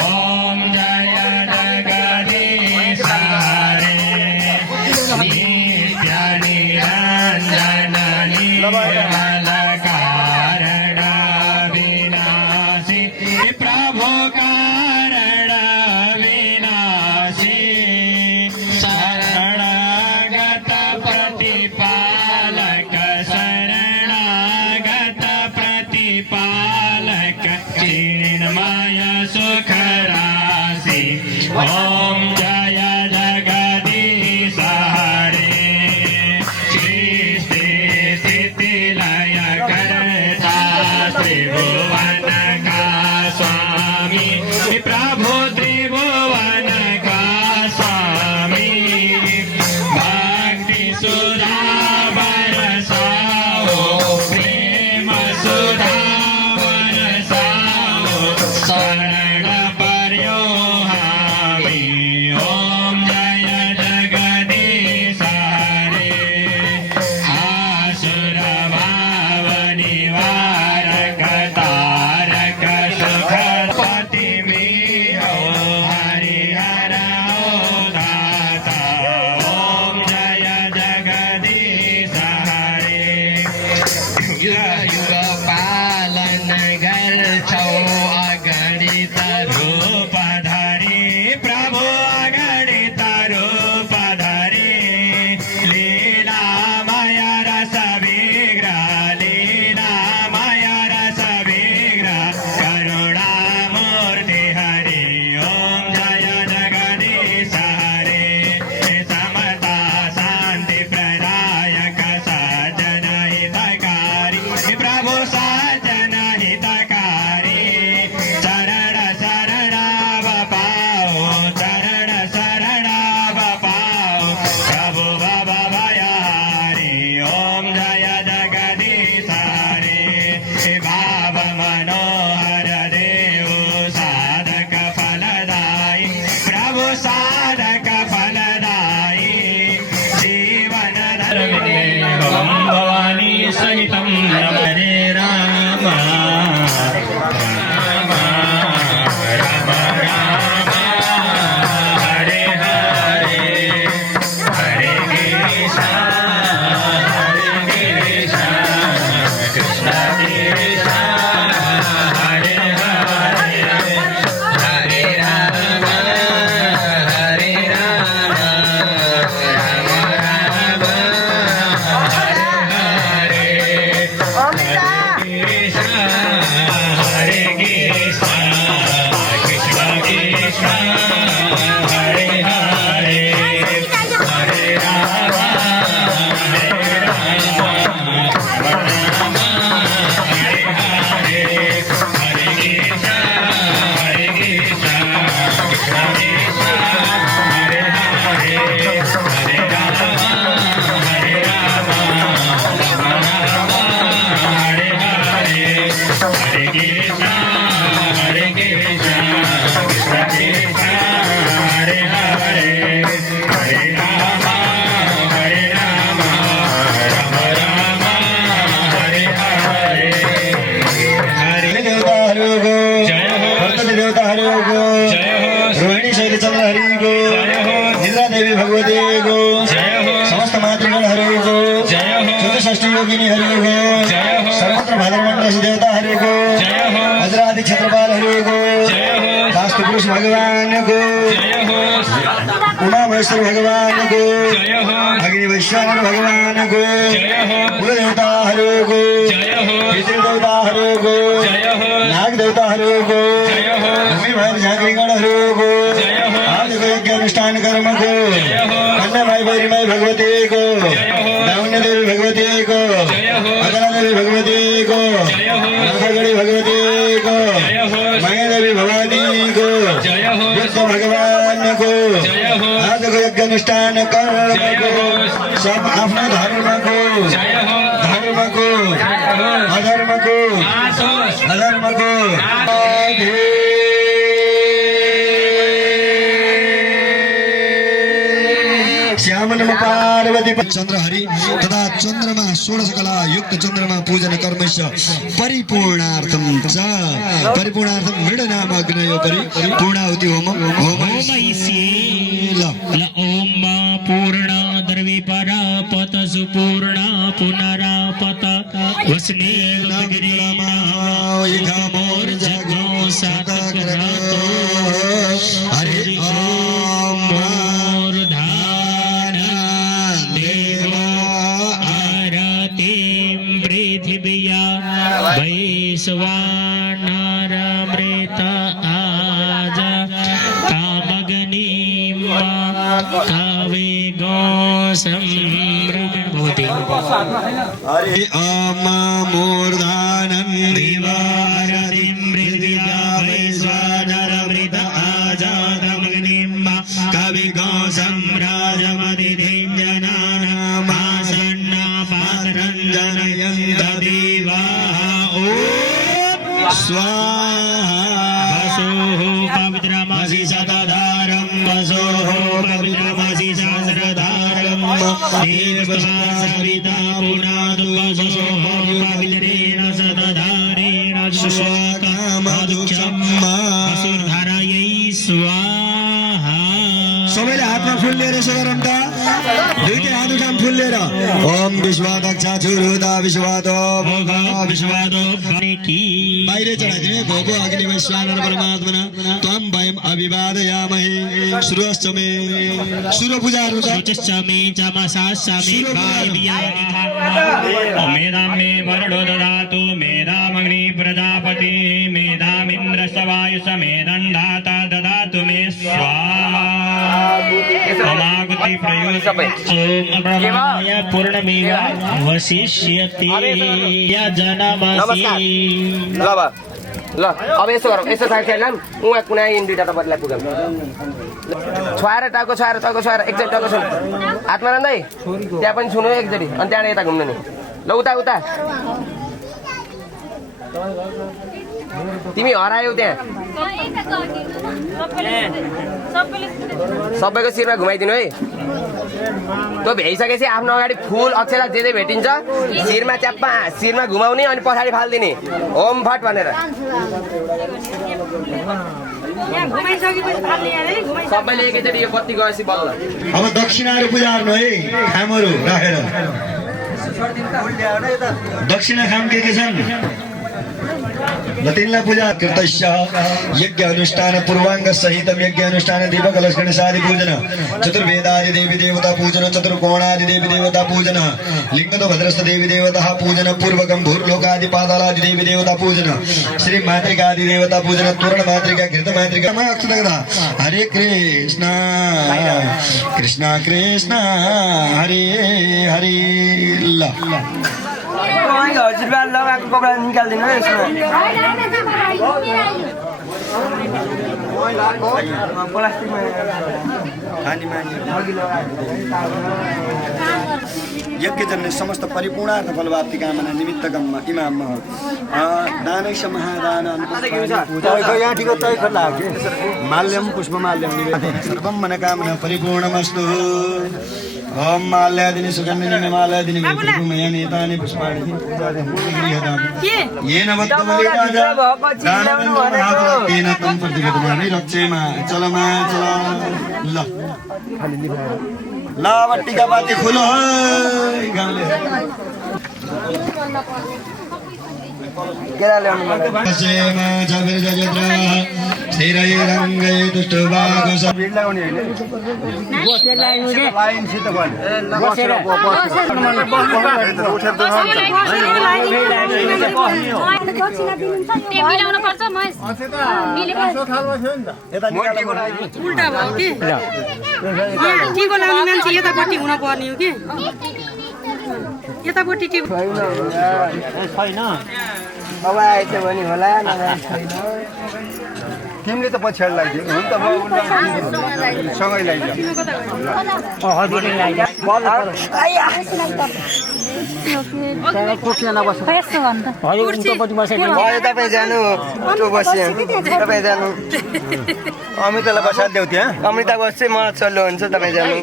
ओम जय जगदीश हरे नित्य निरंजन निर्मल कारण विनाशी प्रभु कारण विनाशी शरणागत प्रतिपालक शरणागत प्रतिपालक चिन्मय सुख राशि ओम जय जगदीश हरे सृष्टि स्थिति लय ॐ भवानी सहितं नमः हरे राम राम राम राम हरे हरे हरे कृष्ण कृष्ण कृष्ण हरे हरे हरे राम हरे राम राम राम हरे हरे हरे कृष्ण कृष्ण कृष्ण हरे हरे हरे राम देवता हरि गो रोहिणी शैली चंद्र हरि गो निद्रा देवी भगवती गो समस्त मातृगण हरि गो चतुष्ठी योगिनी हरि गो सर्वत्र भाद्रमंडल देवता हरि गो वज्रादि क्षेत्रपाल हरि गो वास्तु पुरुष भगवान को उमा महेश्वर भगवान को अग्नि वैश्वानर भगवान को कुल देवता हरि गो पितृदेवता हरि गो नाग देवता हरि गो भूमि भाई झांकरीगण हरि गो आदि यज्ञ अनुष्ठान कर्म को कन्या माई बैरी माई भगवती को दावन्य देवी भगवती को अगला देवी भगवती को नाथगढ़ी भगवती को माया देवी भवानी को बुद्ध भगवान को आदि यज्ञ अनुष्ठान कर्म को सब अपना धर्म को अधर्म को श्याम नम पार्वती चंद्र हरि तथा चंद्रमा 16 कला युक्त चंद्रमा पूजन कर्मश परिपूर्णार्थम च परिपूर्णार्थम मृडनाम अग्नयोपरि पूर्णाहुति होमम ओम पूर्ण द्रवी परापत सुपूर्णा पुनरापत वसने मोर जगो सतग्रतो हरि ओम मूर्धान देवो आरतिं पृथिव्या वैश्वानरमृत आज कामग्निं कवे गोसंभवति हरि ओम मूर्धानं दिवारतिं पृथिव्या वैश्वानरमृत आजादमग्निं कवि गोसंराजमदिधेञ्जनानामासन्नापातरञ्जनयन्त देवाः ॐ स्वाहा वसोः पवित्रमसि शतधारं वसोः पवित्रमसि सहस्रधारं देवसविता पुनादु वसोः पवित्रेण शतधारेण शुष्कामधुक्षं वसुर्धारयै स्वाहा सबैले हातमा फुल लिएर यसो गरौँ त दुईटै हात उठाम फुल लिएर ओम विश्वादक्षा छुरुदा विश्वादो भोग विश्वादो बाहिर चढाइदिने भोगो अग्नि वैश्वानर परमात्मना त्वं वयम् अभिवादयामहे सुरश्च मे सुर पूजाहरु सुचश्च मे चमसाश्च मे वायव्यानि मेधां मे वरुणो ददातु मेधामग्नि प्रजापति मेधामिन्द्रश्च वायुश्च मेधं धाता ददातु मे स्वाहा ओमागुति प्रयोजनाय पूर्णमेव वशिष्यति यजनमसि ल अब यसो गरौँ यसो साथीहरूलाई उहाँ कुनै दुईटा तपाईँलाई पुगाउँ छुवाएर टाउको छुवाएर एकचोटि टाउको छुनु हातमा रान्दै त्यहाँ पनि छुनु एकचोटि अनि त्यहाँबाट यता घुम्नु नि ल उता तिमी हरायौ त्यहाँ सबैको शिरमा घुमाइदिनु है त्यो भ्याइसकेपछि आफ्नो अगाडि फुल अक्षरा जे भेटिन्छ शिरमा च्याप्पा शिरमा घुमाउने अनि पछाडि फालिदिने ओम फट भनेर सबैले एकैचोटि यो बत्ती गएपछि बल्ल अब दक्षिणाहरू पूजा गर्नु है खामहरू राखेर दक्षिणा खाम के छन् तिनलाई पूजा कृतस्य यज्ञ अनुष्ठान पूर्वांग सहित यज्ञ अनुष्ठान दीपक लक्ष्मणादि पूजन चतुर्वेदादि देवी देवता पूजन चतुर्कोणादि देवी देवता पूजन लिंगद भद्रस्थ देवी देवता पूजन पूर्वकम भूर्लोकादि पातालादि देवी देवता पूजन श्री मातृकादि देवता पूजन तोरण मातृका घृत मातृका हरे कृष्ण कृष्ण कृष्ण हरे हरे ल हजुरबा लगाएको कपडा निकाल्दिनु है यसमा यज्ञजन्य समस्त परिपूर्णार्थ फलवाप्ति कामना निमित्तकम इमाम दानैष महादान माल्यम पुष्पमाल्यम निवेदन सर्वं मनकामना परिपूर्णमस्तु ओम माल्यादिनी सुगन्धिनी माल्यादिनी विपुमया नेतानि पुष्पाणि येन वद्दमलिकाजा दानवेन तं प्रतिगतमामि रक्षेमा चलमा चल ल लावट्टिका बाती खुलो गाउँले सेमा जबिर जजत्रा सिरय रङ्गय दुष्टबागो भिड लगाउने होइन बसेर लाइनसित भने बसेर उल्टा भयो कि टिको लाउने मान्छे यतापट्टि हुन पर्ने हो कि यतापट्टि टिको छैन अब आएछ भने होला नभए छैन तिमीले त पछाडि लाग्थ्यौ हुन त म सँगै लैजाऊ हजुरले तपाईँ जानु त्यो बस्यो तपाईँ जानु अमितालाई बसालिदेऊ त्यहाँ अमृता बस्छ म चल्लो हुन्छ तपाईँ जानु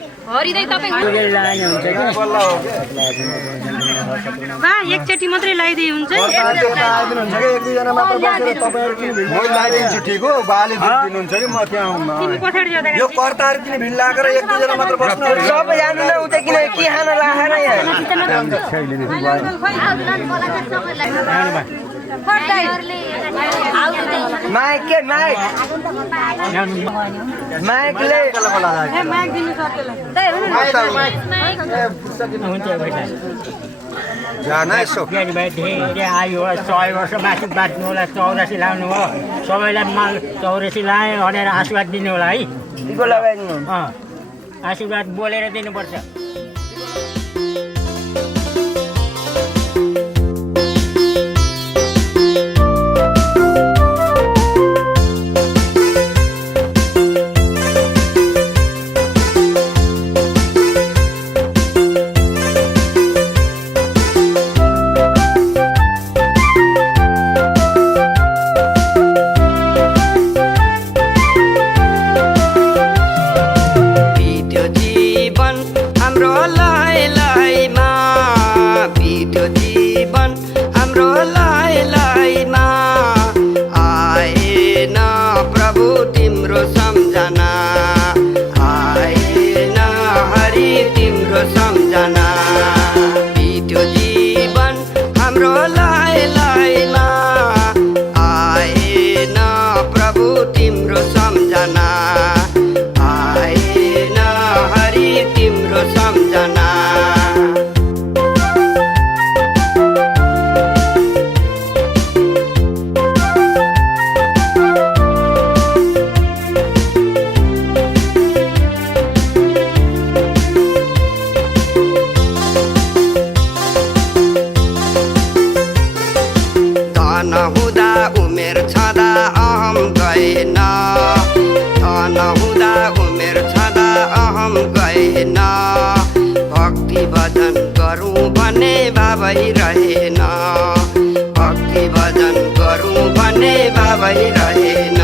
एकचोटि मात्रै लगाइदिए हुन्छ एक दुईजना मात्र बसेर तपाईँहरू किन भिड म लगाइदिन्छु ठिक हो बाले दिनुहुन्छ कि म त्यहाँ यो कर्ताहरू किन भिड लागेर एक दुईजना मात्र बस्नु सबै जानु न उता किन के खान राखेर यहाँ माइक के माइक माइकले जान यसो धेरै आयो 100 वर्ष माथि बाँच्नु होला 84 लाउनु हो सबैलाई माल 84 लाए भनेर आशीर्वाद दिनु होला है आशीर्वाद बोलेर दिनुपर्छ भक्ति भजन गरौँ भने बाबै रहेन भक्ति भजन गरौँ भने बाबै रहेन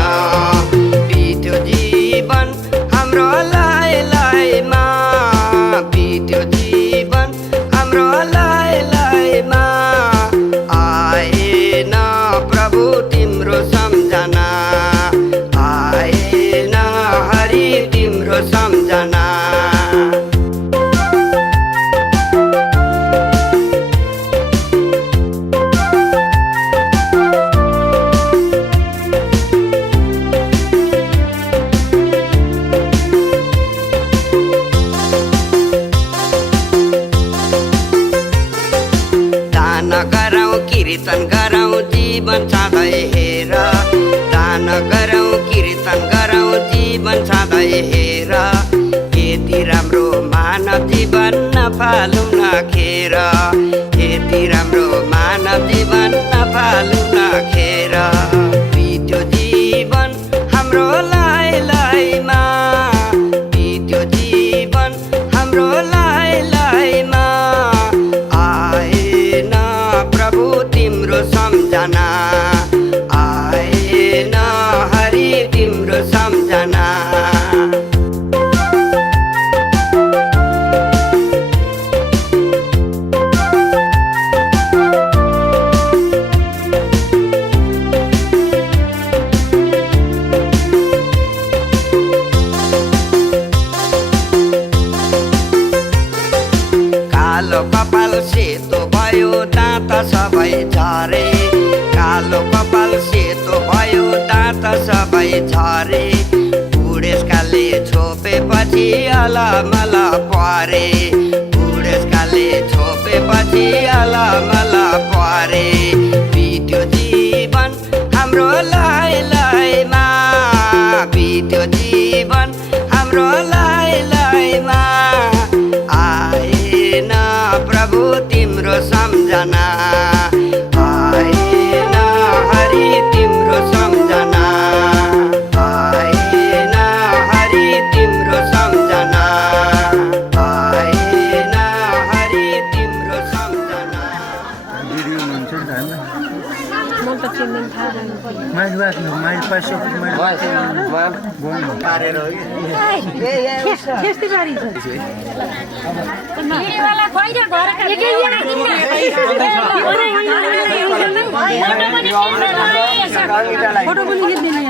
बित्यो जीवन हाम्रो लाइमा गरौँ कीर्तन गरौँ जीवन सधैँ हेर दान गरौँ कीर्तन गरौँ जीवन सधैँ हेर यति राम्रो मानव जीवन नफालौँ नखेर यति राम्रो मानव जीवन नफालौँ नखेर बित्यो जीवन हाम्रो लाई लाइमा बित्यो जीवन हाम्रो लाई लाइमा आएन प्रभु तिम्रो सम्झना आएन हरि तिम्रो सम्झना कालो कपाल सेतो भयो दाँत सबै झरे कालो कपाल सेतो भयो दाँत सबै झरे बुढेसकालले छोपेपछि अलमल परे बुढेसकालले छोपेपछि अलमल परे बित्यो जीवन हाम्रो लाई लाइमा बित्यो जीवन हाम्रो लाई लाइमा आएन प्रभु तिम्रो सम्झना आएन हरि तिम्रो सम्झना आएन हरि तिम्रो सम्झना आएन हरि तिम्रो सम्झना दिदी हुनुहुन्छ नि त होइन मैले पैसा बोल्नु पारेर हो फोटो पनि खिच्दिनु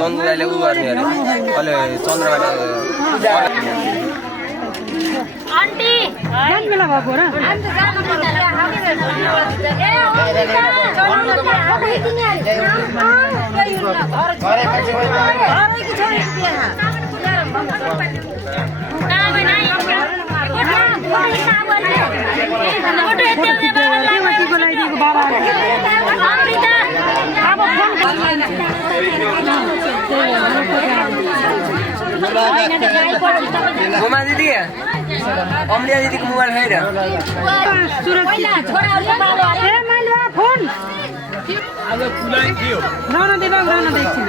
चन्द्रले उ गर्ने अरे अहिले चन्द्रले आन्टी जान बेला भएको र घुमा दिदी अम्लिया दिदीको मोबाइल खाइर फोन राणा देव राणा देखिन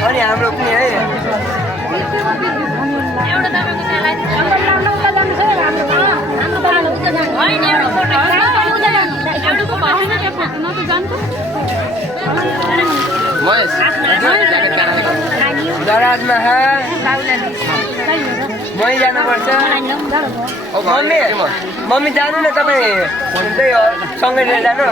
अनि हाम्रो पनि है दराजमा मै जानुपर्छ मम्मी जानु न तपाईँ त्यही हो सँगै लिएर जानु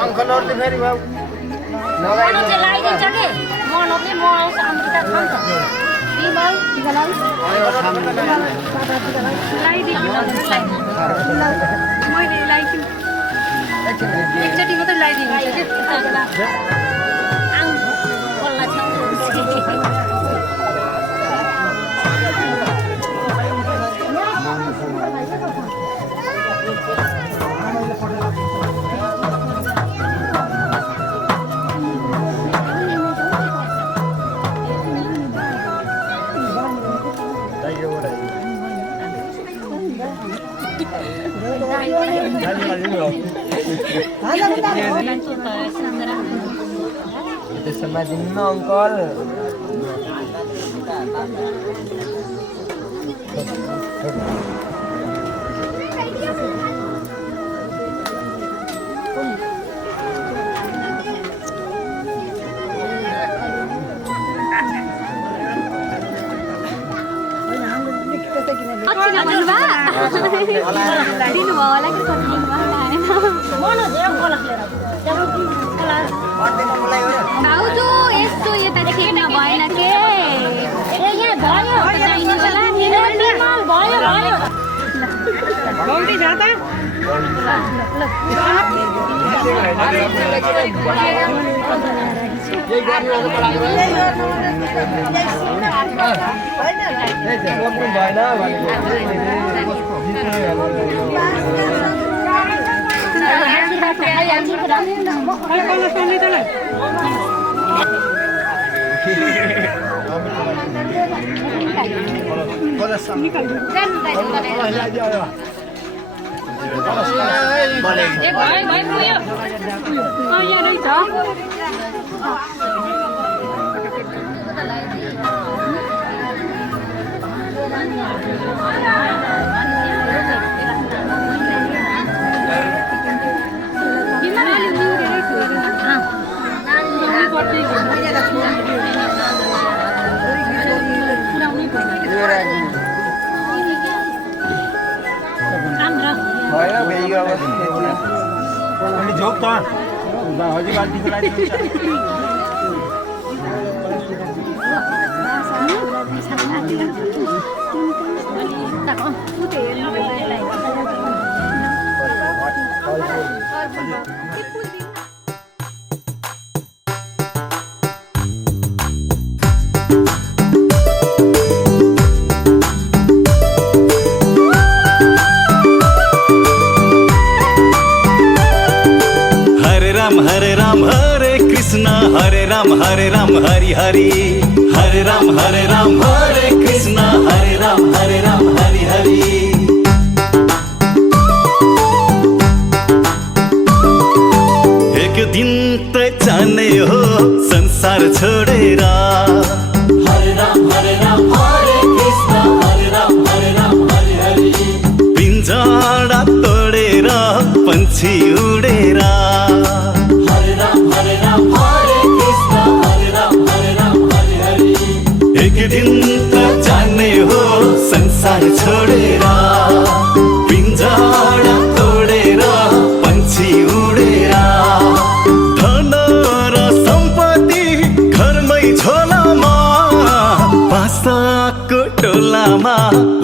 अङ्कलहरूले फेरि एकचोटि मात्रै लगाइदिनु त्यसमा दिनु न अङ्कल भाउजू यस्तो यतादेखि भएन के यहाँ भयो भयो झोक त हजी बाल्टीको लागि हरे राम हरि हरि हरे राम हरे कृष्ण हरे राम हरि हरि एक दिन त जाने हो संसार छोडेर हरे राम हरे कृष्ण हरे राम हरि हरि पिंजरा तोडेर पंछी उडेर हरे राम हरे कृष्ण हरे राम हरि हरि एक दिन त जाने हो संसार छोडेर पिंजरा तोडेर पंछी उडेर धन र सम्पत्ति घरमै झोलामा बासाको टोलामा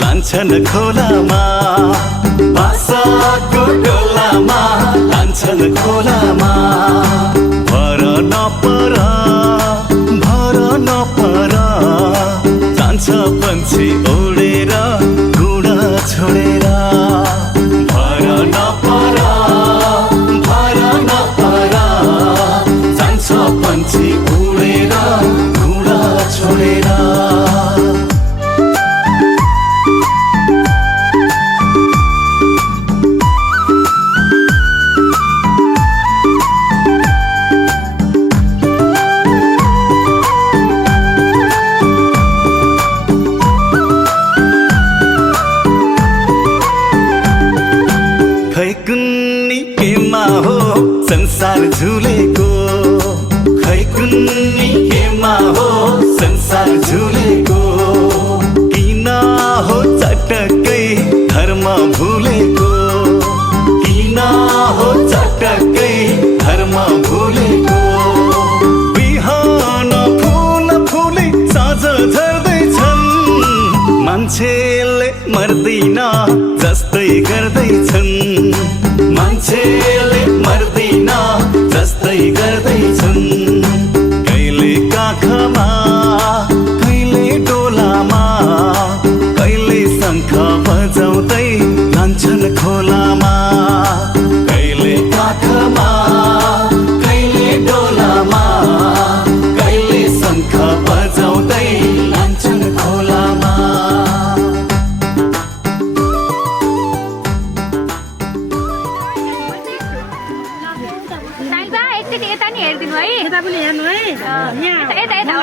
लान्छन् खोलामा बासाको टोलामा लान्छन् खोलामा भर नपर जान्छ पंछी उडेर गुडा छोडेर भर नपर जान्छ पंछी उडेर गुडा छोडेर संसार झुलेको खै कुन्नी केमा हो संसार झुलेको किन हो चटकै धर्म भुलेको किन हो चटकै धर्म भुलेको बिहान फुल फुले साँझ झर्दैछन् मान्छेले मर्दैन जस्तै गर्दैछन् मान्छेले मर्दैन जस्तै गर्दैछन् कहिले काखमा कहिले डोलामा कहिले शङ्ख बजाउँदै लान्छन् खोलामा कहिले काखमा कहिले डोलामा कहिले शङ्ख बजाउँदै लान्छन् खोलामा पनि हेर्नु है यहाँ यता यता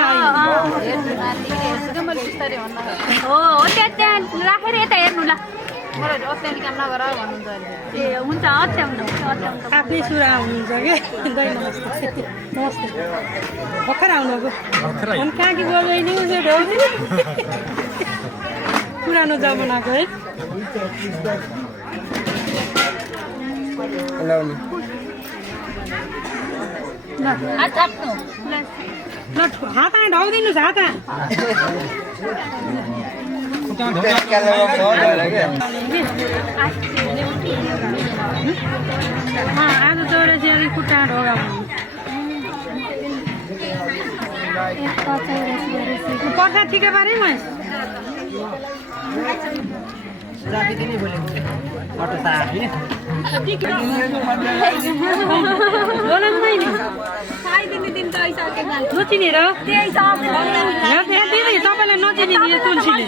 हो त्यहाँ राखेर यता हेर्नु ल ए हुन्छ आफ्नै सुरा हुनुहुन्छ कि दाइ नमस्ते नमस्ते भर्खर आउनुभयो अनि कहाँ कि बजाइनु पुरानो जमानाको है हात ढाउदिनुहोस् हात आज चौरासी अलिक खुट्टा ढोगा पर्दा ठिकै पारेँ म नचिनेर तपाईँलाई नचिने तुलसीले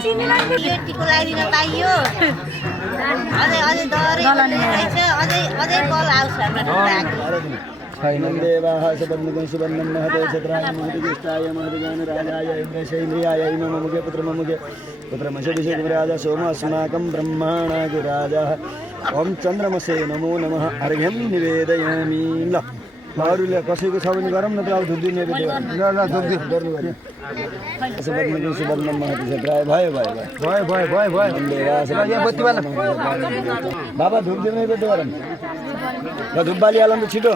देवाः सपत्निकं सुवर्णं महते छत्राय महतिष्ठाय महतिज्ञानराजाय इन्द्रशैन्द्रियाय ममुखे पुत्रममुखे पुत्रमशदिशराजा सोम अस्माकं ब्रह्माणादिराजः ॐ चन्द्रमसे नमो नमः अर्घ्यं निवेदयामि ल अरूले कसैको छ भने गरौँ न त अब धुप्दी निवेदन सपत्निकं सुवर्णं महते छत्राय भयो बाबा धुप्दी निवेदन गरौँ ल धुप बाली हालौँ त छिटो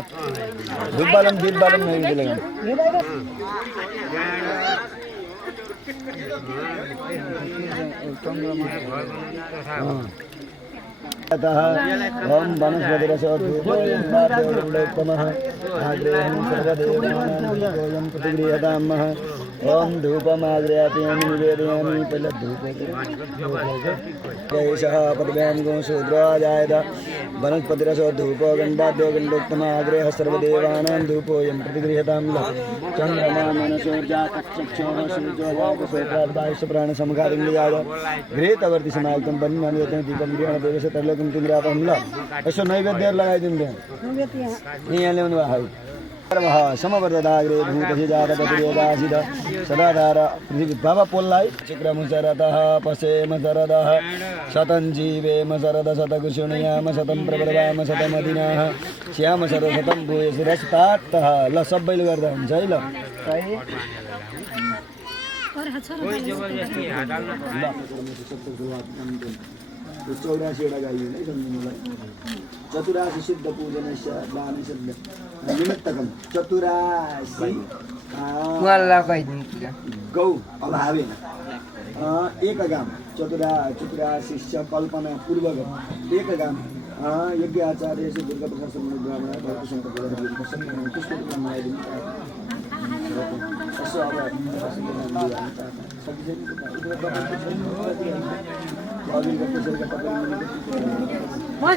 धुप बालौँ दीप बालौँ नैवेद्य लगाऊँ ओम वनस्पतिरसोत्तमः आग्रेहं सर्वदेवानां प्रतिगृह्यतामः ओम धूपमाग्रयापयामि निवेदयामि पहले धूप एषः पदव्यां गोशूद्राजायत वनस्पतिरसो धूपो गण्डाद्यो गण्डोत्तम आग्रेह सर्वदेवानां धूपोऽयं प्रतिगृह्यतां चन्द्रमा मनसो जातक्षक्षोः सूर्यो वायुप्राणसमकारिन्द्रियाय घृतवर्ति समायुक्तं बन्धनं दीपं गृहण देवस्य तर्लोकं तिन्द्रापहं ल यसो नैवेद्य लगाइदिनु त्यहाँ यहाँ ल्याउनु भयो समवर्तदाग्रे भूतहि जातपतिरेदासिद सदाधार पृथ्वी बाबा पोललाई चिक्रमुचरतः पशेम शरदः शतं जीवेम शरद शतकुशुणयाम शतं प्रवर्वाम शतमदिनाः श्याम शरद शतं भूय शिरस्तात्तः ल सबैले गर्दा हुन्छ है ल चौरासीवटा गाई है सम्झिनुलाई चतुरासी सिद्ध पूजनस्य दान सिद्ध निमित्तकम चतुरासी गौ अभावेन एकगाम चतुराशिष्य कल्पना पूर्वक एकगाम यज्ञ आचार्य श्री दुर्गा प्रसाद ब्राह्मण भक्त शङ्कर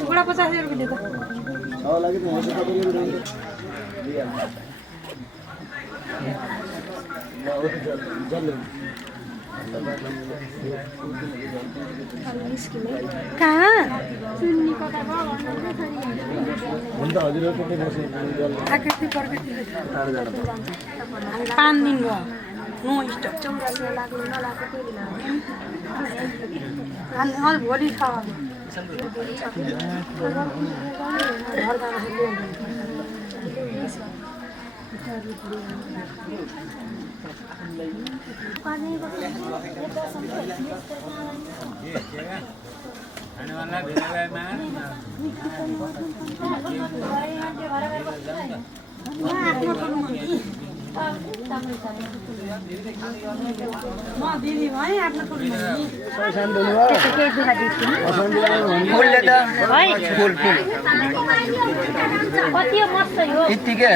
बुढा 50,000 रुपियाँ दिएको लागि त हैछ कहाँ पाँच दिन भयो नो स्टप भोलि दिदी भाइ आफ्नो फुल कति मस्त हो यतिकै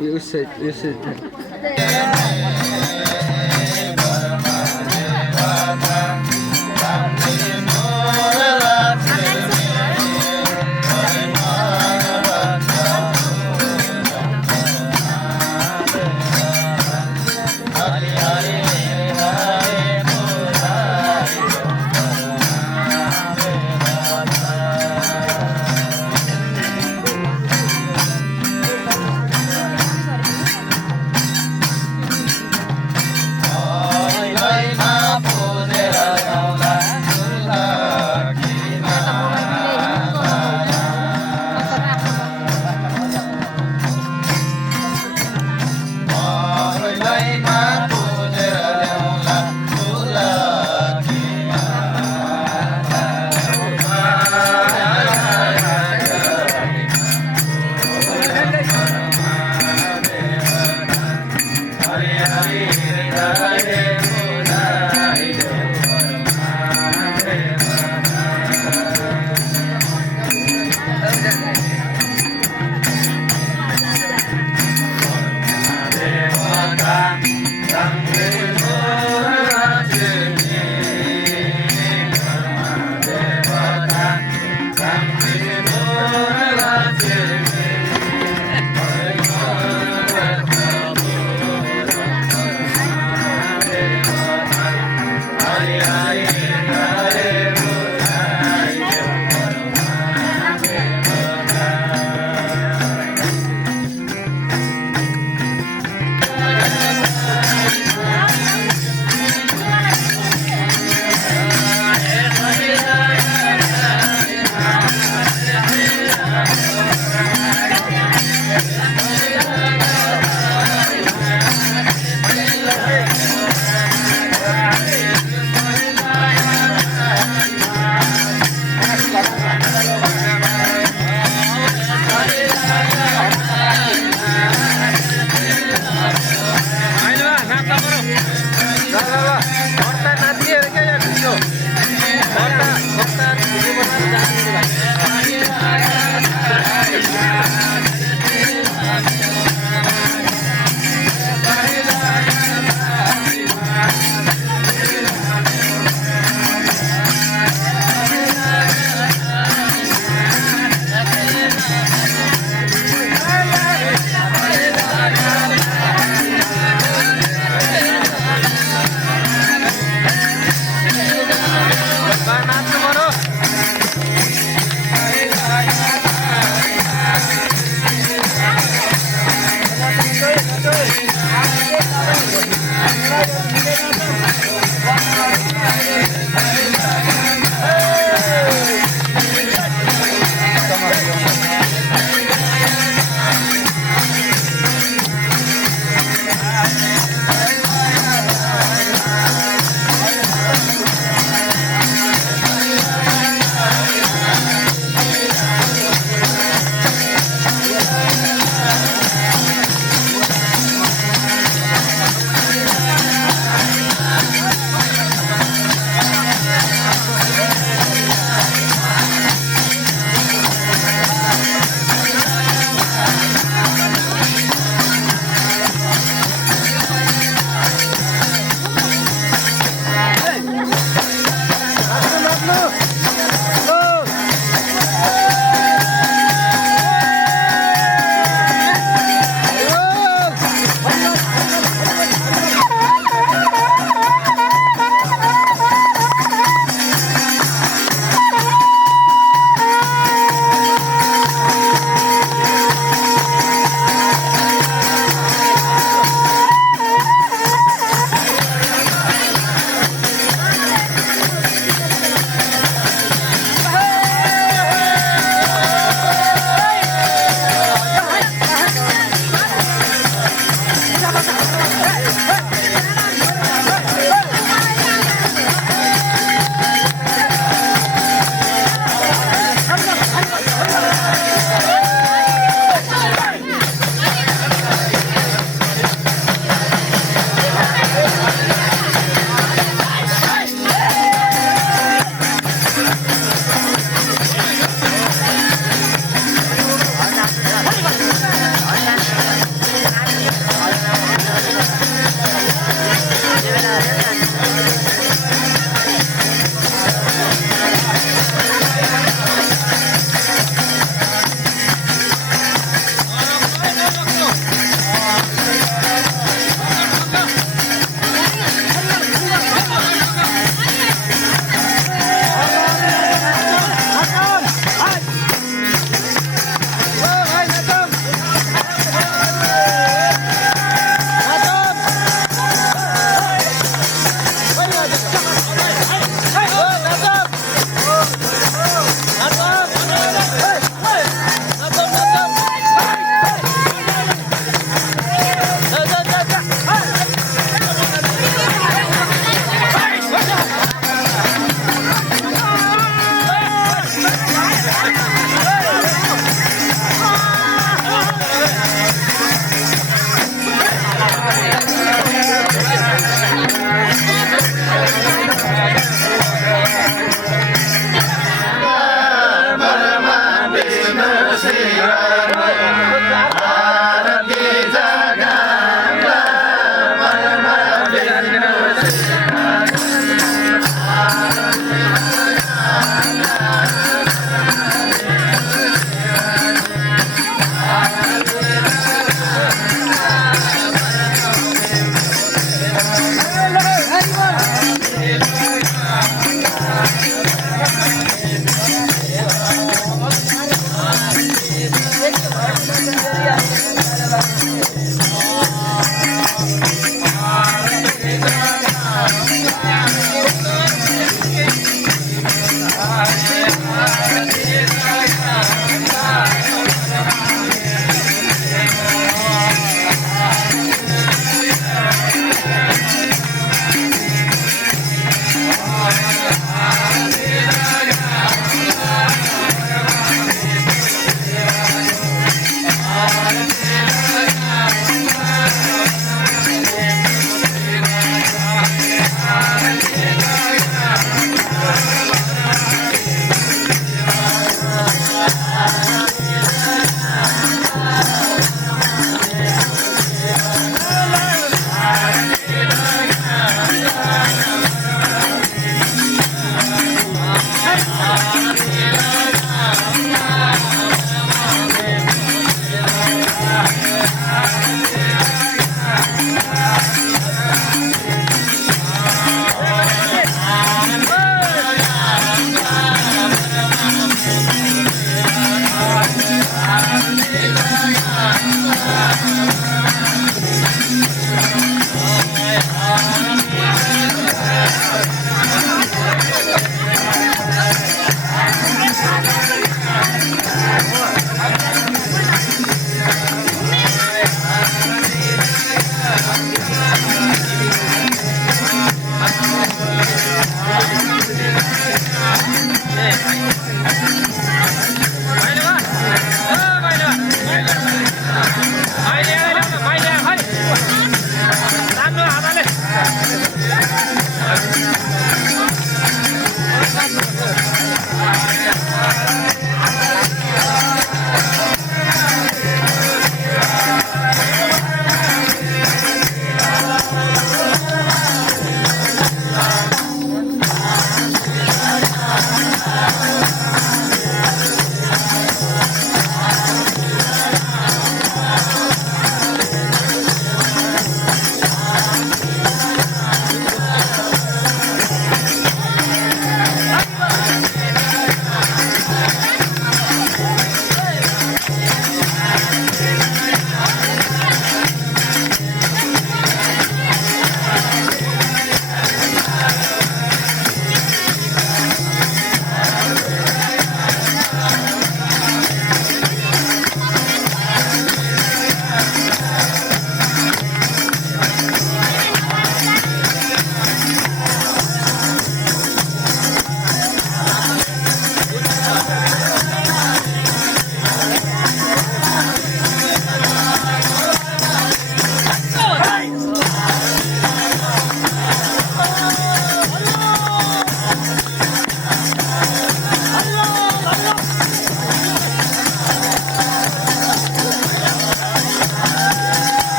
You said.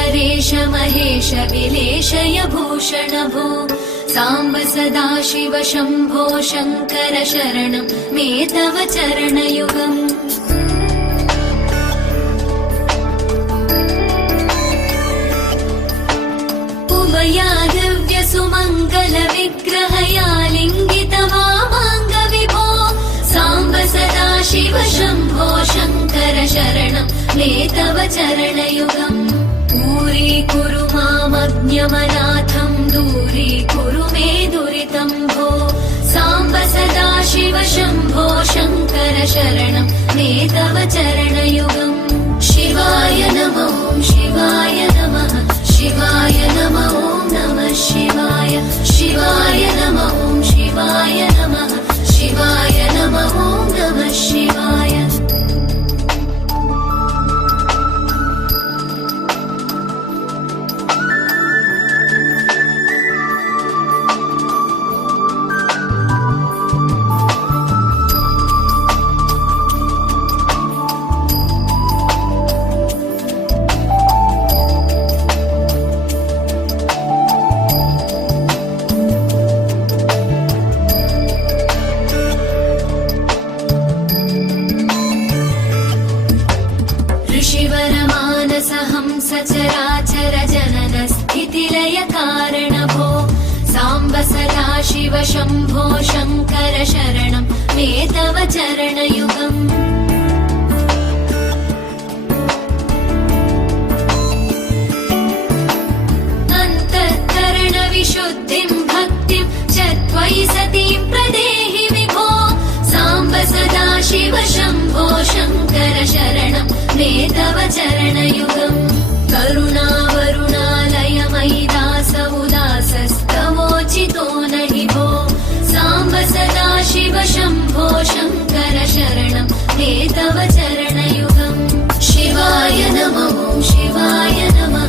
परेश महेश विलेशय भूषण भो साम्ब सदा शिव शम्भो शङ्कर शरणं मे तव चरणयुगम् उमया दिव्य सुमङ्गल विग्रहया लिङ्गित वामाङ्ग विभो साम्ब सदा शिव शम्भो शङ्कर शरणं मे तव चरणयुगम् दूरीकुरु मामज्ञमनाथं दूरीकुरु मे दुरितं भो साम्ब सदा शिव शम्भो शङ्कर शरणं मे तव चरणयुगम् शिवाय नमः शिवाय नमः शिवाय नमः नमः शिवाय शिवाय नमः शिवाय नमः शिवाय नमः नमः शिवाय सचराचर जनन स्थितिलय कारण भो साम्ब सदा शिव शम्भो शङ्कर शरणं मे तव चरणयुगम् अन्तःकरण विशुद्धिं भक्तिं च त्वयि सतीं प्रदेहि विभो साम्ब सदा शिव शम्भो शङ्कर शरणं मे तव चरणयुगम् करुणावरुणालय मयि दास उदासस्तवोचितो नहि भो साम्ब सदा शिव शम्भो शङ्कर शरणं मे तव चरणयुगम् शिवाय नमः शिवाय नमः